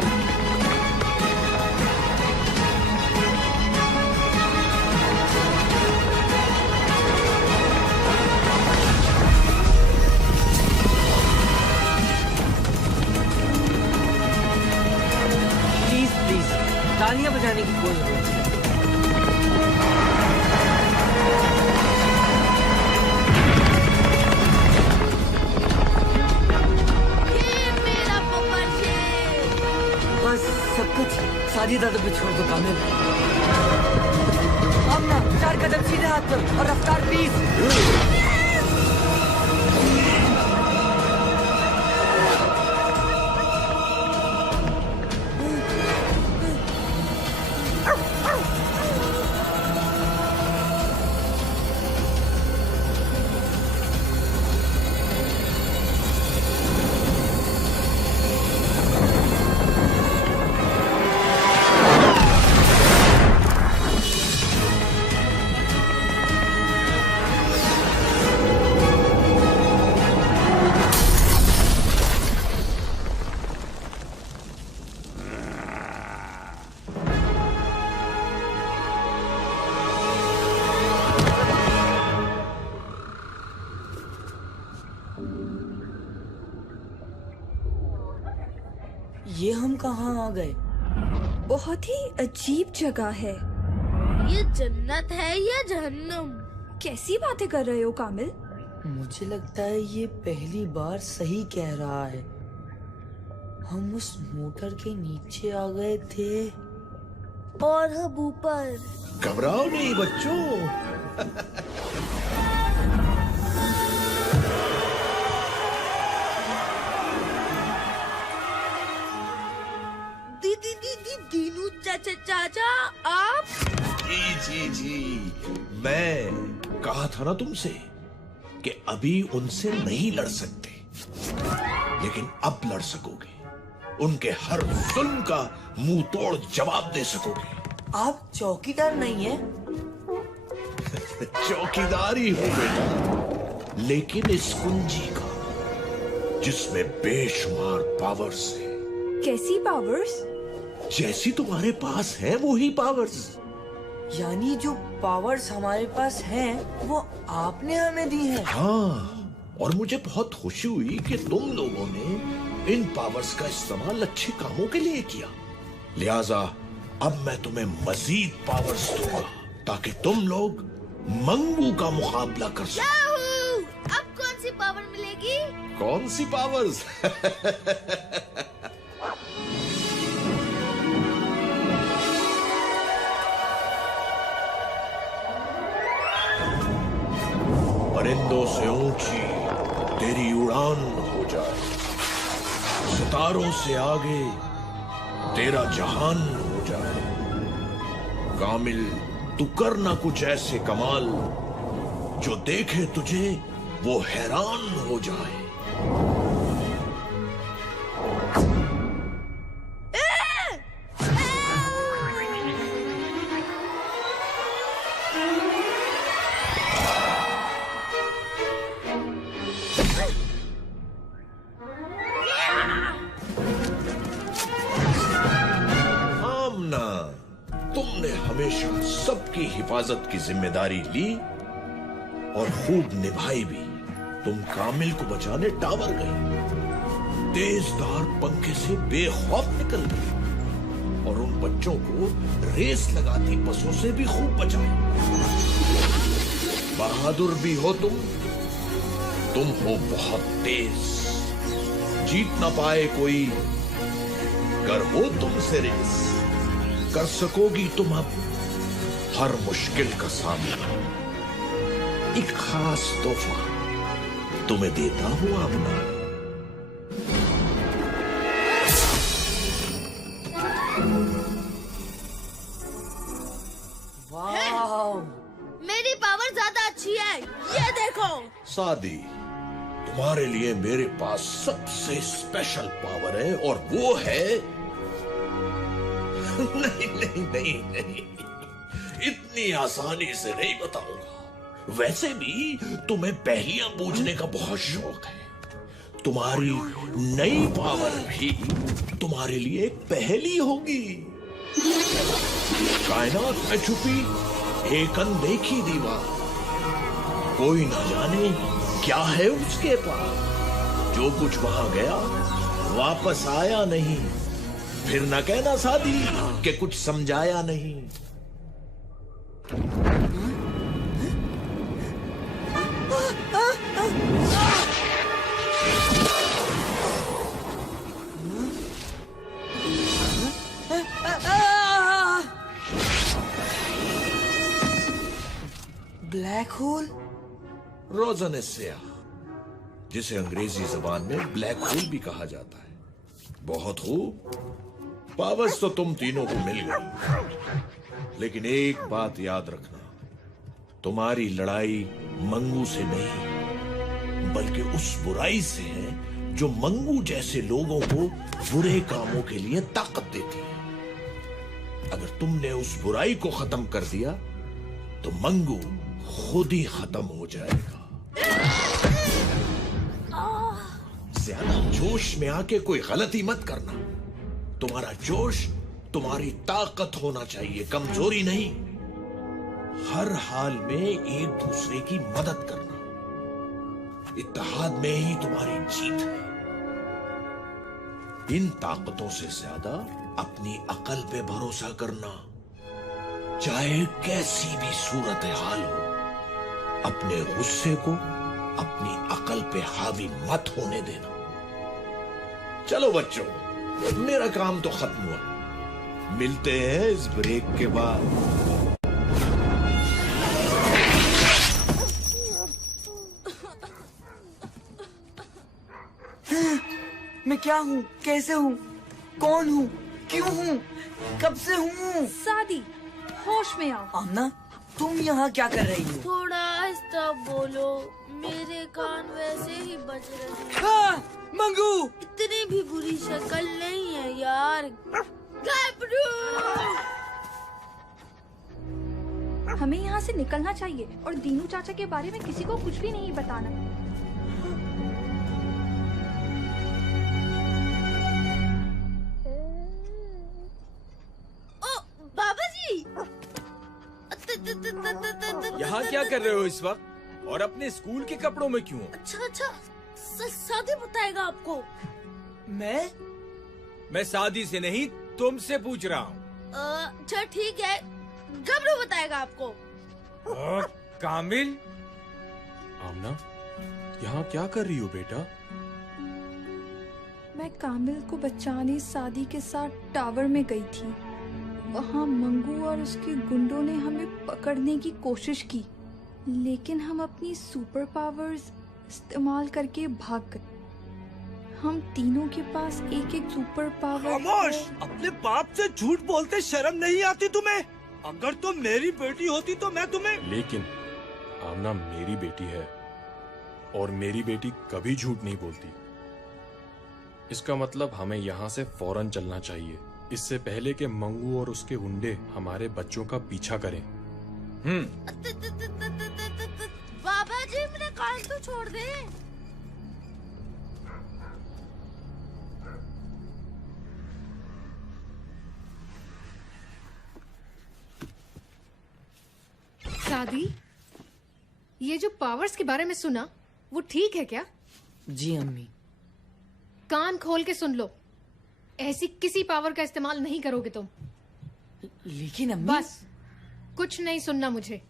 सीधा तो छोड़ दो कामिल। अब ना 4 कदम सीधे हाथ पर और रफ्तार 20। ये हम कहाँ आ गए? बहुत ही अजीब जगह है। ये जन्नत है या जहन्नुम? कैसी बातें कर रहे हो कामिल? मुझे लगता है ये पहली बार सही कह रहा है। हम उस मोटर के नीचे आ गए थे और हम ऊपर। घबराओ नहीं बच्चों। दीनू चाचा आप? जी मैं कहा था ना तुमसे कि अभी उनसे नहीं लड़ सकते, लेकिन अब लड़ सकोगे। उनके हर जुल्म का मुंह तोड़ जवाब दे सकोगे। आप चौकीदार नहीं है? चौकीदार ही हूं बेटा, लेकिन इस कुंजी का जिसमें बेशुमार पावर्स है। कैसी पावर्स? जैसी तुम्हारे पास है वो ही पावर्स। यानी जो पावर्स हमारे पास हैं वो आपने हमें दी हैं। हाँ, और मुझे बहुत खुशी हुई कि तुम लोगों ने इन पावर्स का इस्तेमाल अच्छे कामों के लिए किया। लिहाजा अब मैं तुम्हें मजीद पावर्स दूंगा ताकि तुम लोग मंगू का मुकाबला कर सको। अब कौन सी पावर मिलेगी? कौन सी पावर्स? परिंदों से ऊंची तेरी उड़ान हो जाए, सितारों से आगे तेरा जहान हो जाए। कामिल, तू करना कुछ ऐसे कमाल जो देखे तुझे वो हैरान हो जाए। तुमने हमेशा सबकी हिफाजत की जिम्मेदारी ली और खूब निभाई भी। तुम कामिल को बचाने टावर गई, तेजधार पंखे से बेखौफ निकल गई और उन बच्चों को रेस लगाती बसों से भी खूब बचाई। बहादुर भी हो तुम हो बहुत तेज। जीत ना पाए कोई, कर हो तुमसे रेस, कर सकोगी तुम अब हर मुश्किल का सामना। एक खास तोहफा तुम्हें देता हूं आमना। वाह, मेरी पावर ज्यादा अच्छी है, ये देखो। सादी, तुम्हारे लिए मेरे पास सबसे स्पेशल पावर है और वो है नहीं, इतनी आसानी से नहीं बताऊंगा। वैसे भी तुम्हें पहेलियां पूछने का बहुत शौक है। तुम्हारी नई पावर भी तुम्हारे लिए एक पहेली होगी। कायनात में छुपी एक अनदेखी दीवार, कोई ना जाने क्या है उसके पास। जो कुछ वहां गया वापस आया नहीं। फिर न कहना सादी कि कुछ समझाया नहीं। Black hole? रोज़न स्याह, जिसे अंग्रेजी जबान में ब्लैक होल भी कहा जाता है। बहुत खूब, पावर्स तो तुम तीनों को मिल गई, लेकिन एक बात याद रखना, तुम्हारी लड़ाई मंगू से नहीं बल्कि उस बुराई से है जो मंगू जैसे लोगों को बुरे कामों के लिए ताकत देती है। अगर तुमने उस बुराई को खत्म कर दिया तो मंगू खुद ही खत्म हो जाएगा। ज्यादा जोश में आके कोई गलती मत करना। तुम्हारा जोश तुम्हारी ताकत होना चाहिए, कमजोरी नहीं। हर हाल में एक दूसरे की मदद करना, इत्तेहाद में ही तुम्हारी जीत है। इन ताकतों से ज्यादा अपनी अकल पे भरोसा करना। चाहे कैसी भी सूरत हाल हो, अपने गुस्से को अपनी अकल पे हावी मत होने देना। चलो बच्चों, मेरा काम तो खत्म हुआ। मिलते हैं इस ब्रेक के बाद। मैं क्या हूँ, कैसे हूँ, कौन हूँ, क्यों हूँ, कब से हूँ? सादी, होश में आओ। आमना, तुम यहाँ क्या कर रही हो? थोड़ा आहिस्ता बोलो, मेरे कान वैसे ही बज रहे हैं। मंगू! इतनी भी बुरी शक्ल नहीं है यार। गबरू! हमें यहाँ से निकलना चाहिए और दीनू चाचा के बारे में किसी को कुछ भी नहीं बताना। बाबा जी! यहाँ क्या कर रहे हो इस वक्त? और अपने स्कूल के कपड़ों में क्यों? अच्छा, सादी बताएगा आपको। मैं शादी से नहीं, तुमसे पूछ रहा हूँ। अच्छा ठीक है, गबरू बताएगा आपको। कामिल? आमना, यहाँ क्या कर रही हो बेटा? मैं कामिल को बचाने सादी के साथ टावर में गई थी। वहाँ मंगू और उसके गुंडों ने हमें पकड़ने की कोशिश की, लेकिन हम अपनी सुपर पावर्स इस्तेमाल करके भाग गए। हम तीनों के पास एक एक सुपर पावर। खामोश! अपने बाप से झूठ बोलते शर्म नहीं आती तुम्हें? अगर तुम मेरी बेटी होती तो मैं तुम्हें। लेकिन आमना मेरी बेटी है और मेरी बेटी कभी झूठ नहीं बोलती। इसका मतलब हमें यहाँ से फौरन चलना चाहिए, इससे पहले कि मंगू और उसके गुंडे हमारे बच्चों का पीछा करें। बाबा जी, मेरा कान तो छोड़ दे। शादी, ये जो पावर्स के बारे में सुना, वो ठीक है क्या? जी अम्मी। कान खोल के सुन लो, ऐसी किसी पावर का इस्तेमाल नहीं करोगे तुम। लेकिन अम्मी। बस, कुछ नहीं सुनना मुझे।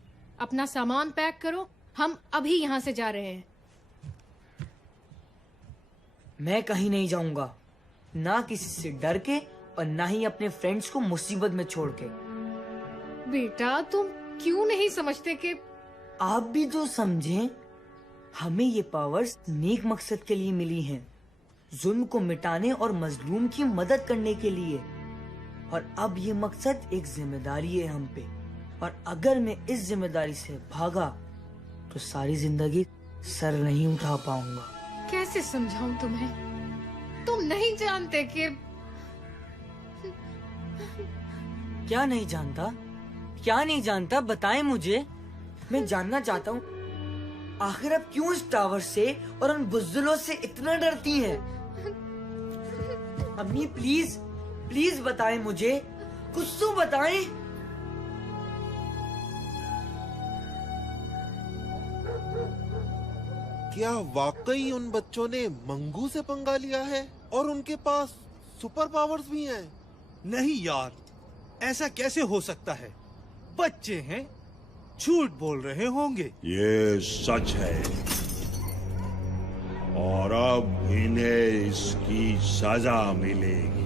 अपना सामान पैक करो, हम अभी यहाँ से जा रहे हैं। मैं कहीं नहीं जाऊंगा, ना किसी से डर के और ना ही अपने फ्रेंड्स को मुसीबत में छोड़ के। बेटा, तुम क्यों नहीं समझते कि आप भी तो समझें, हमें ये पावर्स नेक मकसद के लिए मिली हैं, जुल्म को मिटाने और मजलूम की मदद करने के लिए। और अब ये मकसद एक जिम्मेदारी है हम पे, और अगर मैं इस जिम्मेदारी से भागा तो सारी जिंदगी सर नहीं उठा पाऊंगा। कैसे समझाऊं तुम्हें? तुम नहीं जानते कि क्या नहीं जानता? क्या नहीं जानता, बताएं मुझे। मैं जानना चाहता हूँ, आखिर आप क्यों इस टावर से और उन बुज़दिलों से इतना डरती हैं? अम्मी प्लीज, प्लीज बताएं मुझे, कुछ तो बताएं। क्या वाकई उन बच्चों ने मंगू से पंगा लिया है और उनके पास सुपर पावर्स भी हैं? नहीं यार, ऐसा कैसे हो सकता है? बच्चे हैं, झूठ बोल रहे होंगे। ये सच है और अब इन्हें इसकी सजा मिलेगी।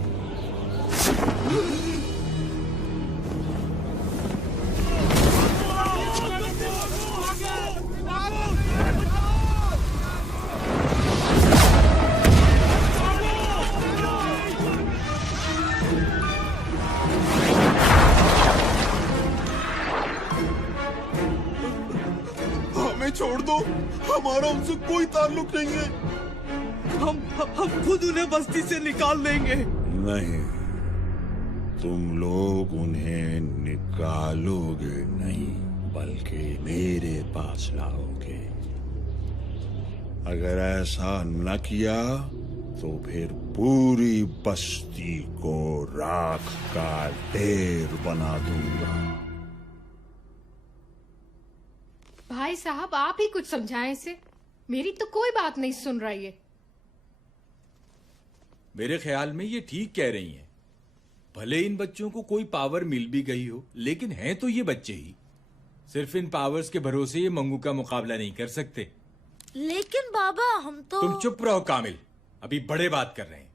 हमें छोड़ दो, हमारा उनसे कोई ताल्लुक नहीं है। हम खुद उन्हें बस्ती से निकाल देंगे। नहीं, तुम लोग उन्हें निकालोगे नहीं, बल्कि मेरे पास लाओगे। अगर ऐसा न किया तो फिर पूरी बस्ती को राख का ढेर बना दूंगा। भाई साहब, आप ही कुछ समझाएं इसे। मेरी तो कोई बात नहीं सुन रही है। मेरे ख्याल में ये ठीक कह रही हैं। भले इन बच्चों को कोई पावर मिल भी गई हो, लेकिन हैं तो ये बच्चे ही। सिर्फ इन पावर्स के भरोसे ये मंगू का मुकाबला नहीं कर सकते। लेकिन बाबा, हम तो... तुम चुप रहो कामिल, अभी बड़े बात कर रहे हैं।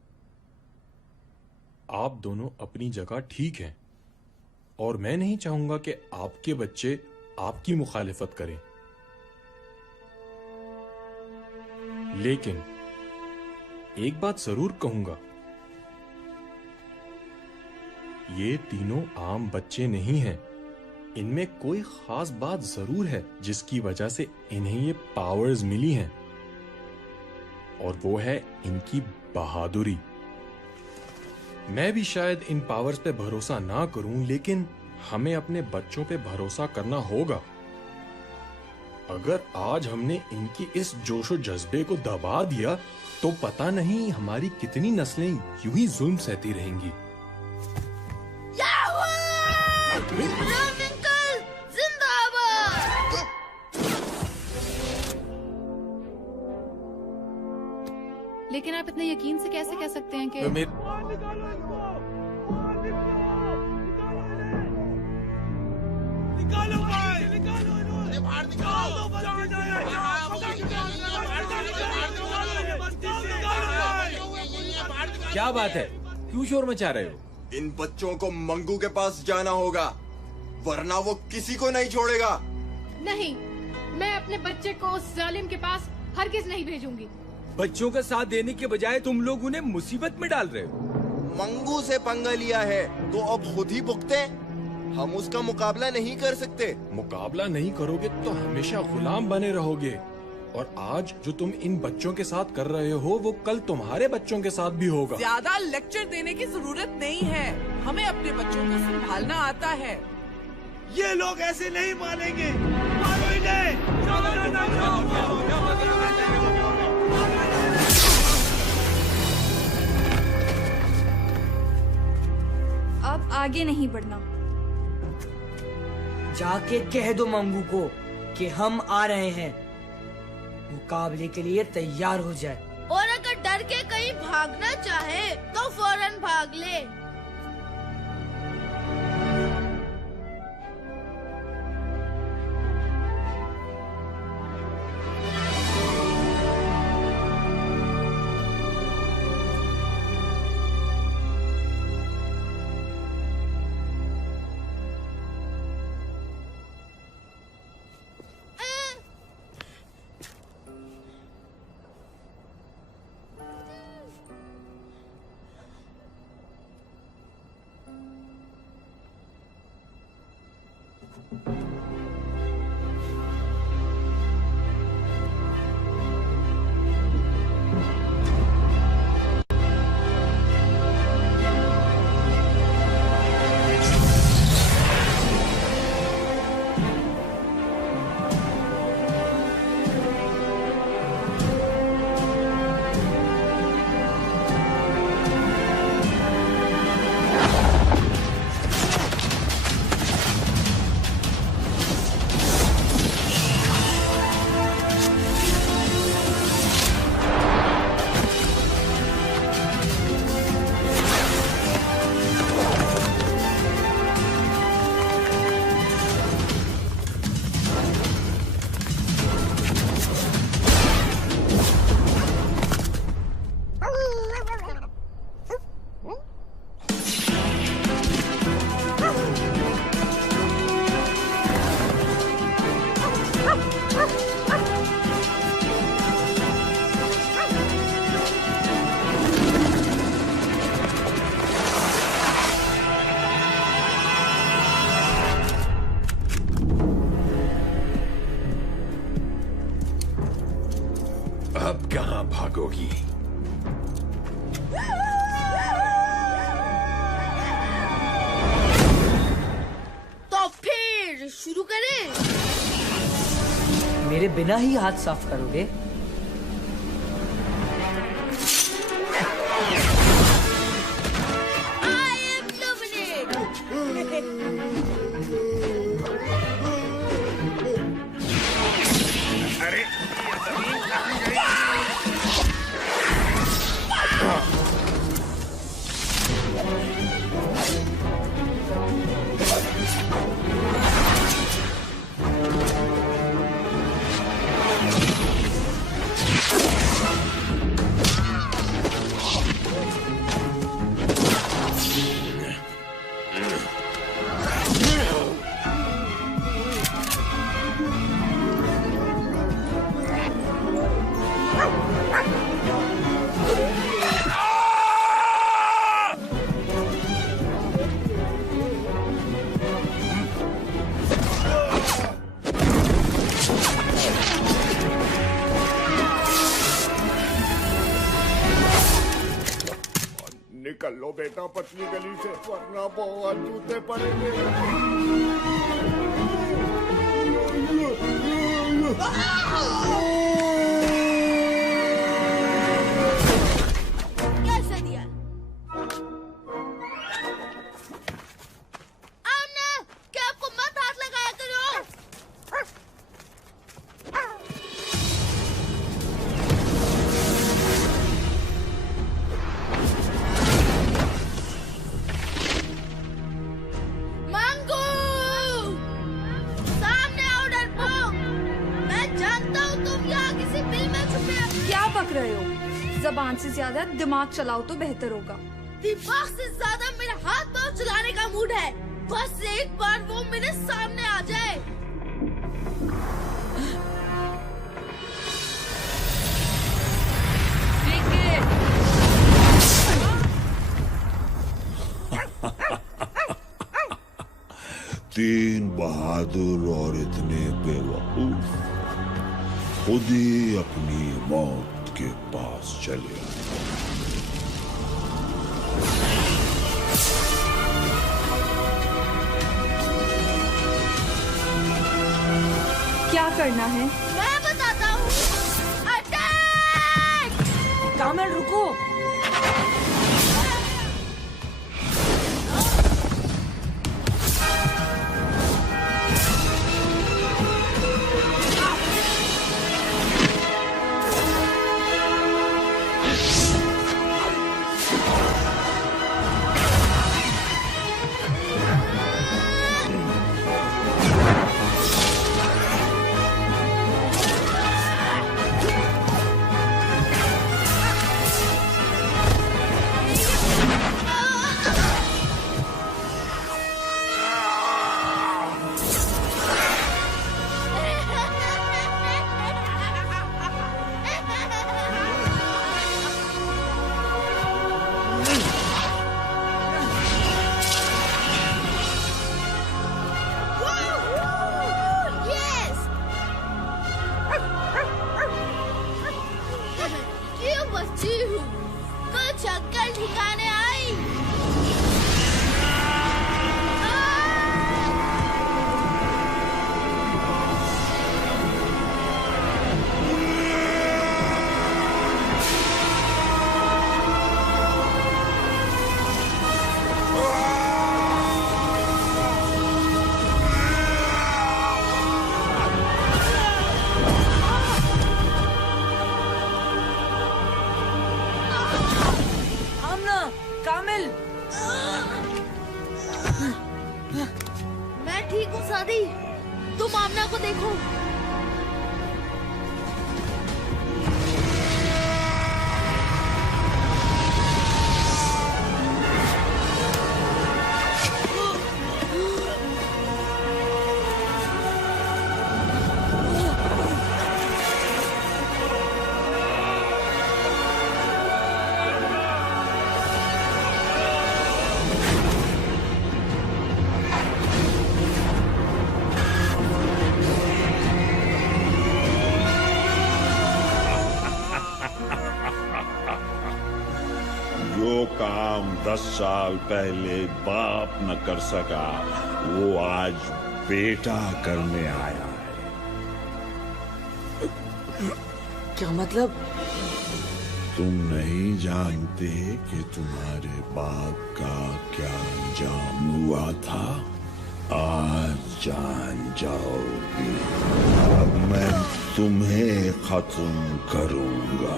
आप दोनों अपनी जगह ठीक हैं, और मैं नहीं चाहूंगा कि आपके बच्चे आपकी मुखालिफत करें। लेकिन एक बात जरूर कहूंगा, ये तीनों आम बच्चे नहीं हैं। इनमें कोई खास बात जरूर है जिसकी वजह से इन्हें ये पावर्स मिली हैं, और वो है इनकी बहादुरी। मैं भी शायद इन पावर्स पे भरोसा ना करूं, लेकिन हमें अपने बच्चों पे भरोसा करना होगा। अगर आज हमने इनकी इस जोशो जज्बे को दबा दिया तो पता नहीं हमारी कितनी नस्लें यूं ही जुल्म सहती रहेंगी। लेकिन आप इतने यकीन से कैसे कह सकते हैं कि क्या बात है, क्यों शोर मचा रहे हो? इन बच्चों को मंगू के पास जाना होगा, वरना वो किसी को नहीं छोड़ेगा। नहीं, मैं अपने बच्चे को उस जालिम के पास हरगिज नहीं भेजूंगी। बच्चों का साथ देने के बजाय तुम लोग उन्हें मुसीबत में डाल रहे हो। मंगू से पंगा लिया है तो अब खुद ही भुगते। हम उसका मुकाबला नहीं कर सकते। मुकाबला नहीं करोगे तो हमेशा गुलाम बने रहोगे, और आज जो तुम इन बच्चों के साथ कर रहे हो वो कल तुम्हारे बच्चों के साथ भी होगा। ज्यादा लेक्चर देने की जरूरत नहीं है, हमें अपने बच्चों को संभालना आता है। ये लोग ऐसे नहीं मानेंगे। मारो इन्हें। अब आगे नहीं बढ़ना। जाके कह दो मंगू को कि हम आ रहे हैं, मुकाबले के लिए तैयार हो जाए। और अगर डर के कहीं भागना चाहे तो फौरन भाग ले। भागोगी। तो फिर शुरू करें? मेरे बिना ही हाथ साफ करोगे? अरे निकल लो बेटा पतली गली से, वरना बहुत जूते पड़ेंगे। कैसे दिया? आमना, क्या आपको मत हाथ लगाया करो? मंगू! सामने आओ डरपोक! मैं जानता हूँ तुम यहाँ किसी बिल में छुपे हो। क्या बक रहे हो? जबान से ज्यादा दिमाग चलाओ तो बेहतर होगा। दिमाग से ज्यादा मेरा हाथ पांव चलाने का मूड है। बस एक बार वो मेरे सामने आ जाए। तीन बहादुर और इतने बेवकूफ खुद ही अपनी मौत के पास चले आए। क्या करना है? मैं बताता हूँ। अटैक! कामिल रुको। क्यों बच्ची हूँ? कुछ अक्कल ठिकाने आई। कामिल! मैं ठीक हूँ सादी। तुम आमना को देखो। 10 साल पहले बाप न कर सका वो आज बेटा करने आया है। क्या मतलब? तुम नहीं जानते कि तुम्हारे बाप का क्या अंजाम हुआ था? आज जान जाओगी। अब मैं तुम्हें खत्म करूंगा,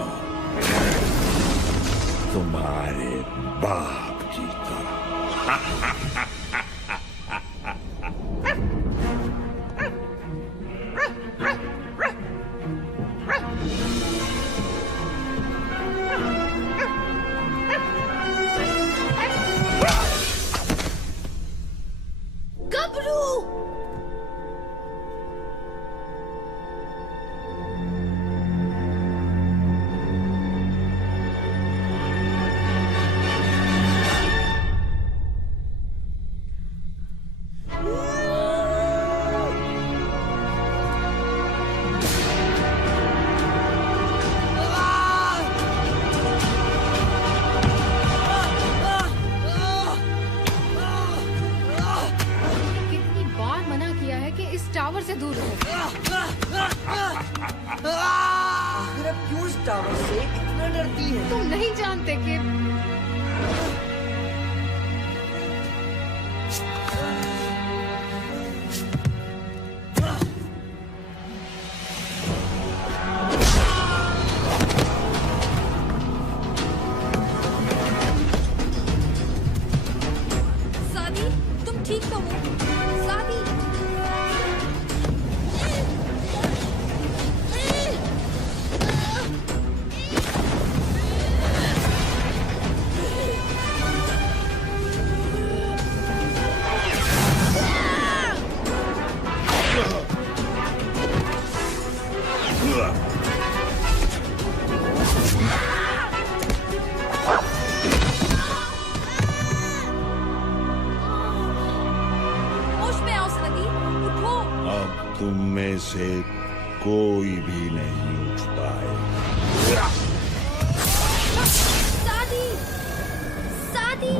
तुम्हारे बाप की तरह। टावर से दूर रहो। आखिर अब क्यों इस टावर से इतना डरती है? तुम नहीं जानते कि सादी, तुम ठीक तो हो? सादी। तुम में से कोई भी नहीं उठ पाए। सादी, सादी।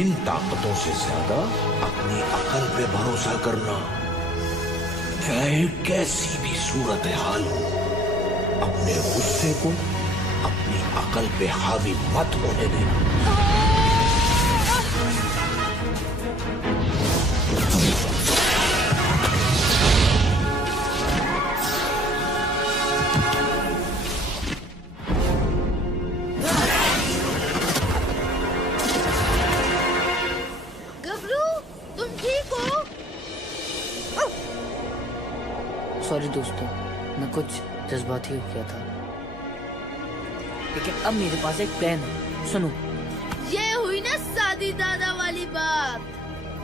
इन ताकतों से ज्यादा अपनी अकल पे भरोसा करना। चाहे कैसी भी सूरत हाल हो, अपने गुस्से को अपनी अकल पे हावी मत होने देना। गबरू, तुम ठीक हो? सॉरी दोस्तों, मैं कुछ जज्बाती हो गया था, लेकिन अब मेरे पास एक प्लान है। सुनो, ये हुई ना सादी दादा वाली बात।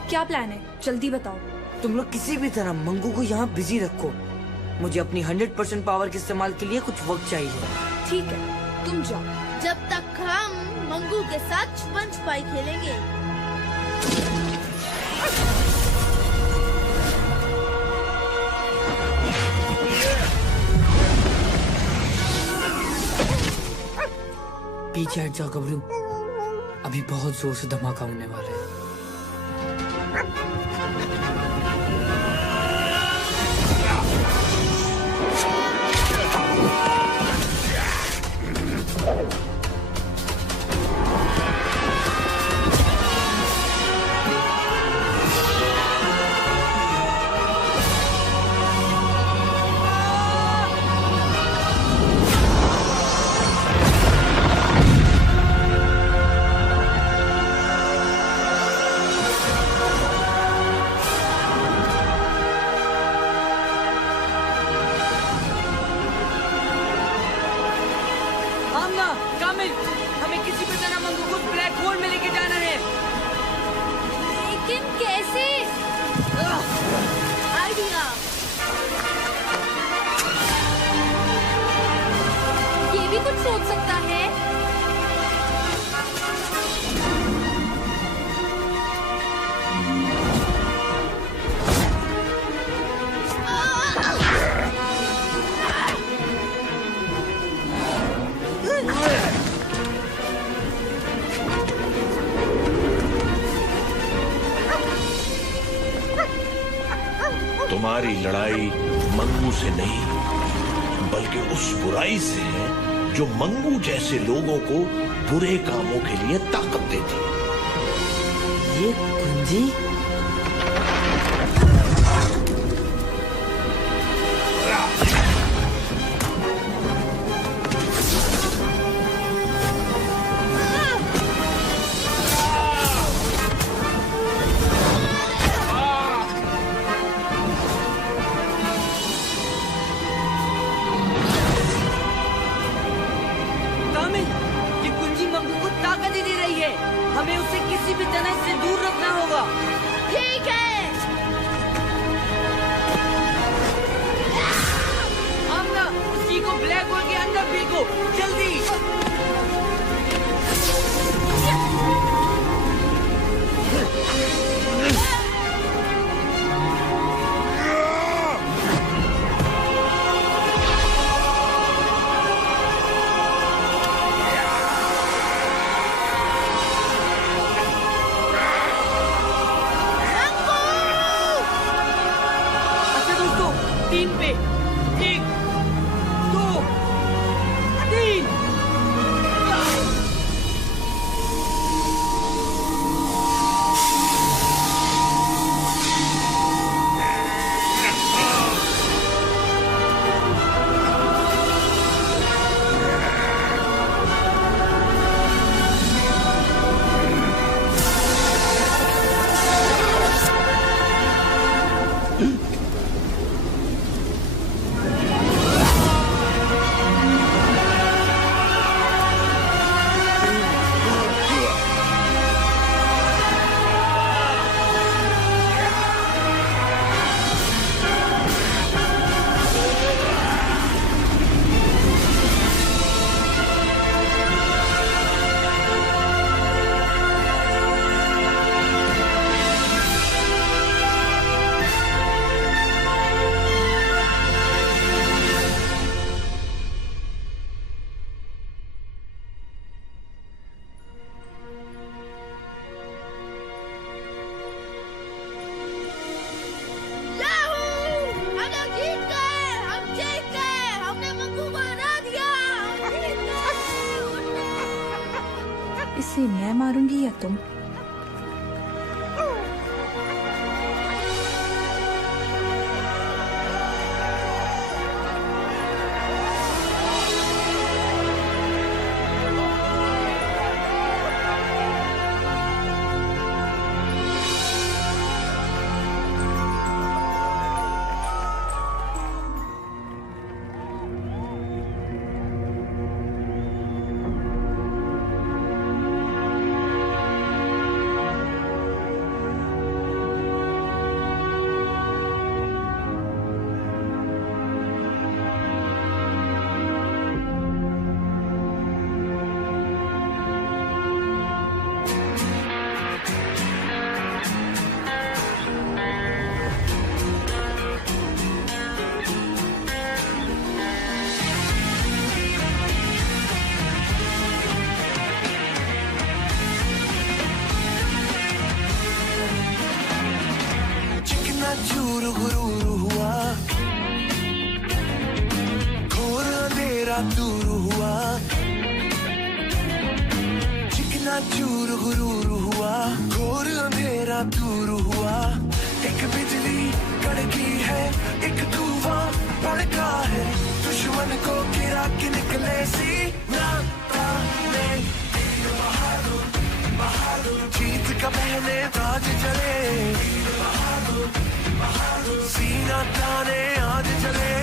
क्या प्लान है? जल्दी बताओ। तुम लोग किसी भी तरह मंगू को यहाँ बिजी रखो। मुझे अपनी 100% पावर के इस्तेमाल के लिए कुछ वक्त चाहिए। ठीक है, तुम जाओ। जब तक हम मंगू के साथ छुपन छुपाई खेलेंगे। पीछे हट जाओ गबरू, अभी बहुत जोर से धमाका होने वाला है। हमारी लड़ाई मंगू से नहीं, बल्कि उस बुराई से है जो मंगू जैसे लोगों को बुरे कामों के लिए ताकत देती है। ये कुंजी? हमें उसे किसी भी तरह से दूर रखना होगा। ठीक है। आमना, उसी को ब्लैक होल के अंदर फेंको, जल्दी। इसे मैं मारूंगी या तुम? चूर गुरूर हुआ, घोर अंधेरा दूर हुआ, चिकना चूर गुरूर हुआ, घोर अंधेरा दूर हुआ। एक बिजली कड़की है, एक तूफान भड़का है, दुश्मन को गिरा के निकले सी नाता में। बहादुर बहादुर जीत का पहले ताज चले, सीना ताने आज चले,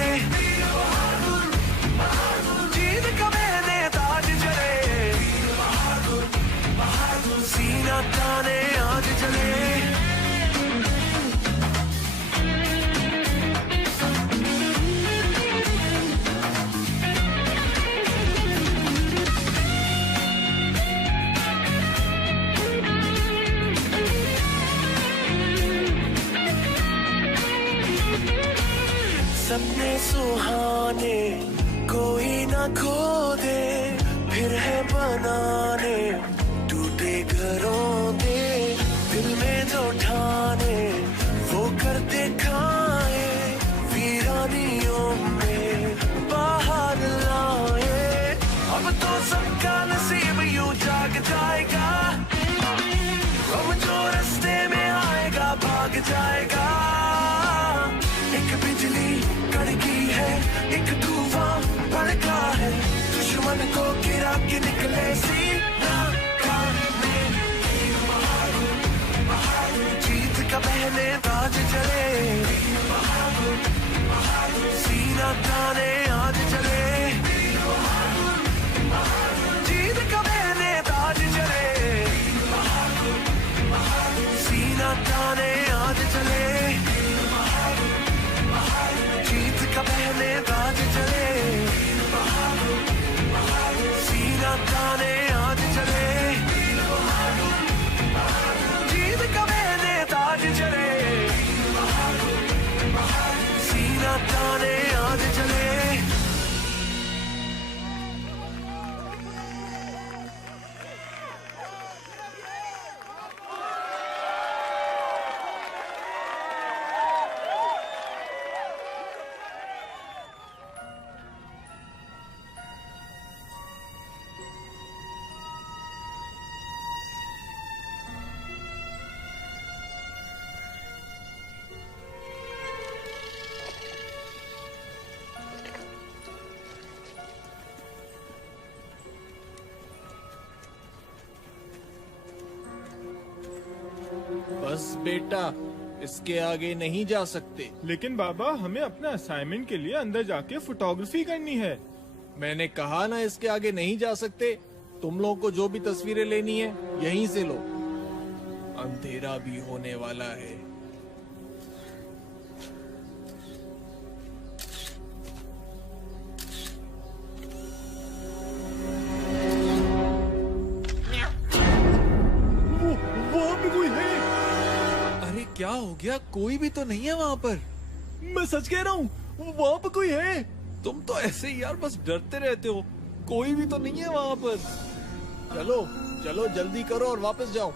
जीत का मैंने ताज चले, सीना ताने आज चले। सपने सुहाने कोई ना खो दे, फिर है बनाने टूटे घरों दे, दिल में जो ठाने वो कर दिखाए। लग जाएगा। एक बिजली कड़की है, एक तूफान भड़का है, दुश्मन को गिरा के निकले सीना खाने। जीत का पहले ताज चले, सीना ताने आज चले। जीत का पहले ताज चले, सीना ताने आज चले। जीत का पहले ताज चले, सीना ताने आज चले। जीत का पहले ताज चले, सीना ताने आज चले। बस बेटा, इसके आगे नहीं जा सकते। लेकिन बाबा, हमें अपने असाइनमेंट के लिए अंदर जाके फोटोग्राफी करनी है। मैंने कहा ना इसके आगे नहीं जा सकते। तुम लोगों को जो भी तस्वीरें लेनी है यहीं से लो। अंधेरा भी होने वाला है। वहाँ पे कोई है। अरे क्या हो गया? कोई भी तो नहीं है वहाँ पर। मैं सच कह रहा हूँ, वहाँ पे कोई है। तुम तो ऐसे ही यार बस डरते रहते हो। कोई भी तो नहीं है वहाँ पर। चलो चलो जल्दी करो और वापस जाओ।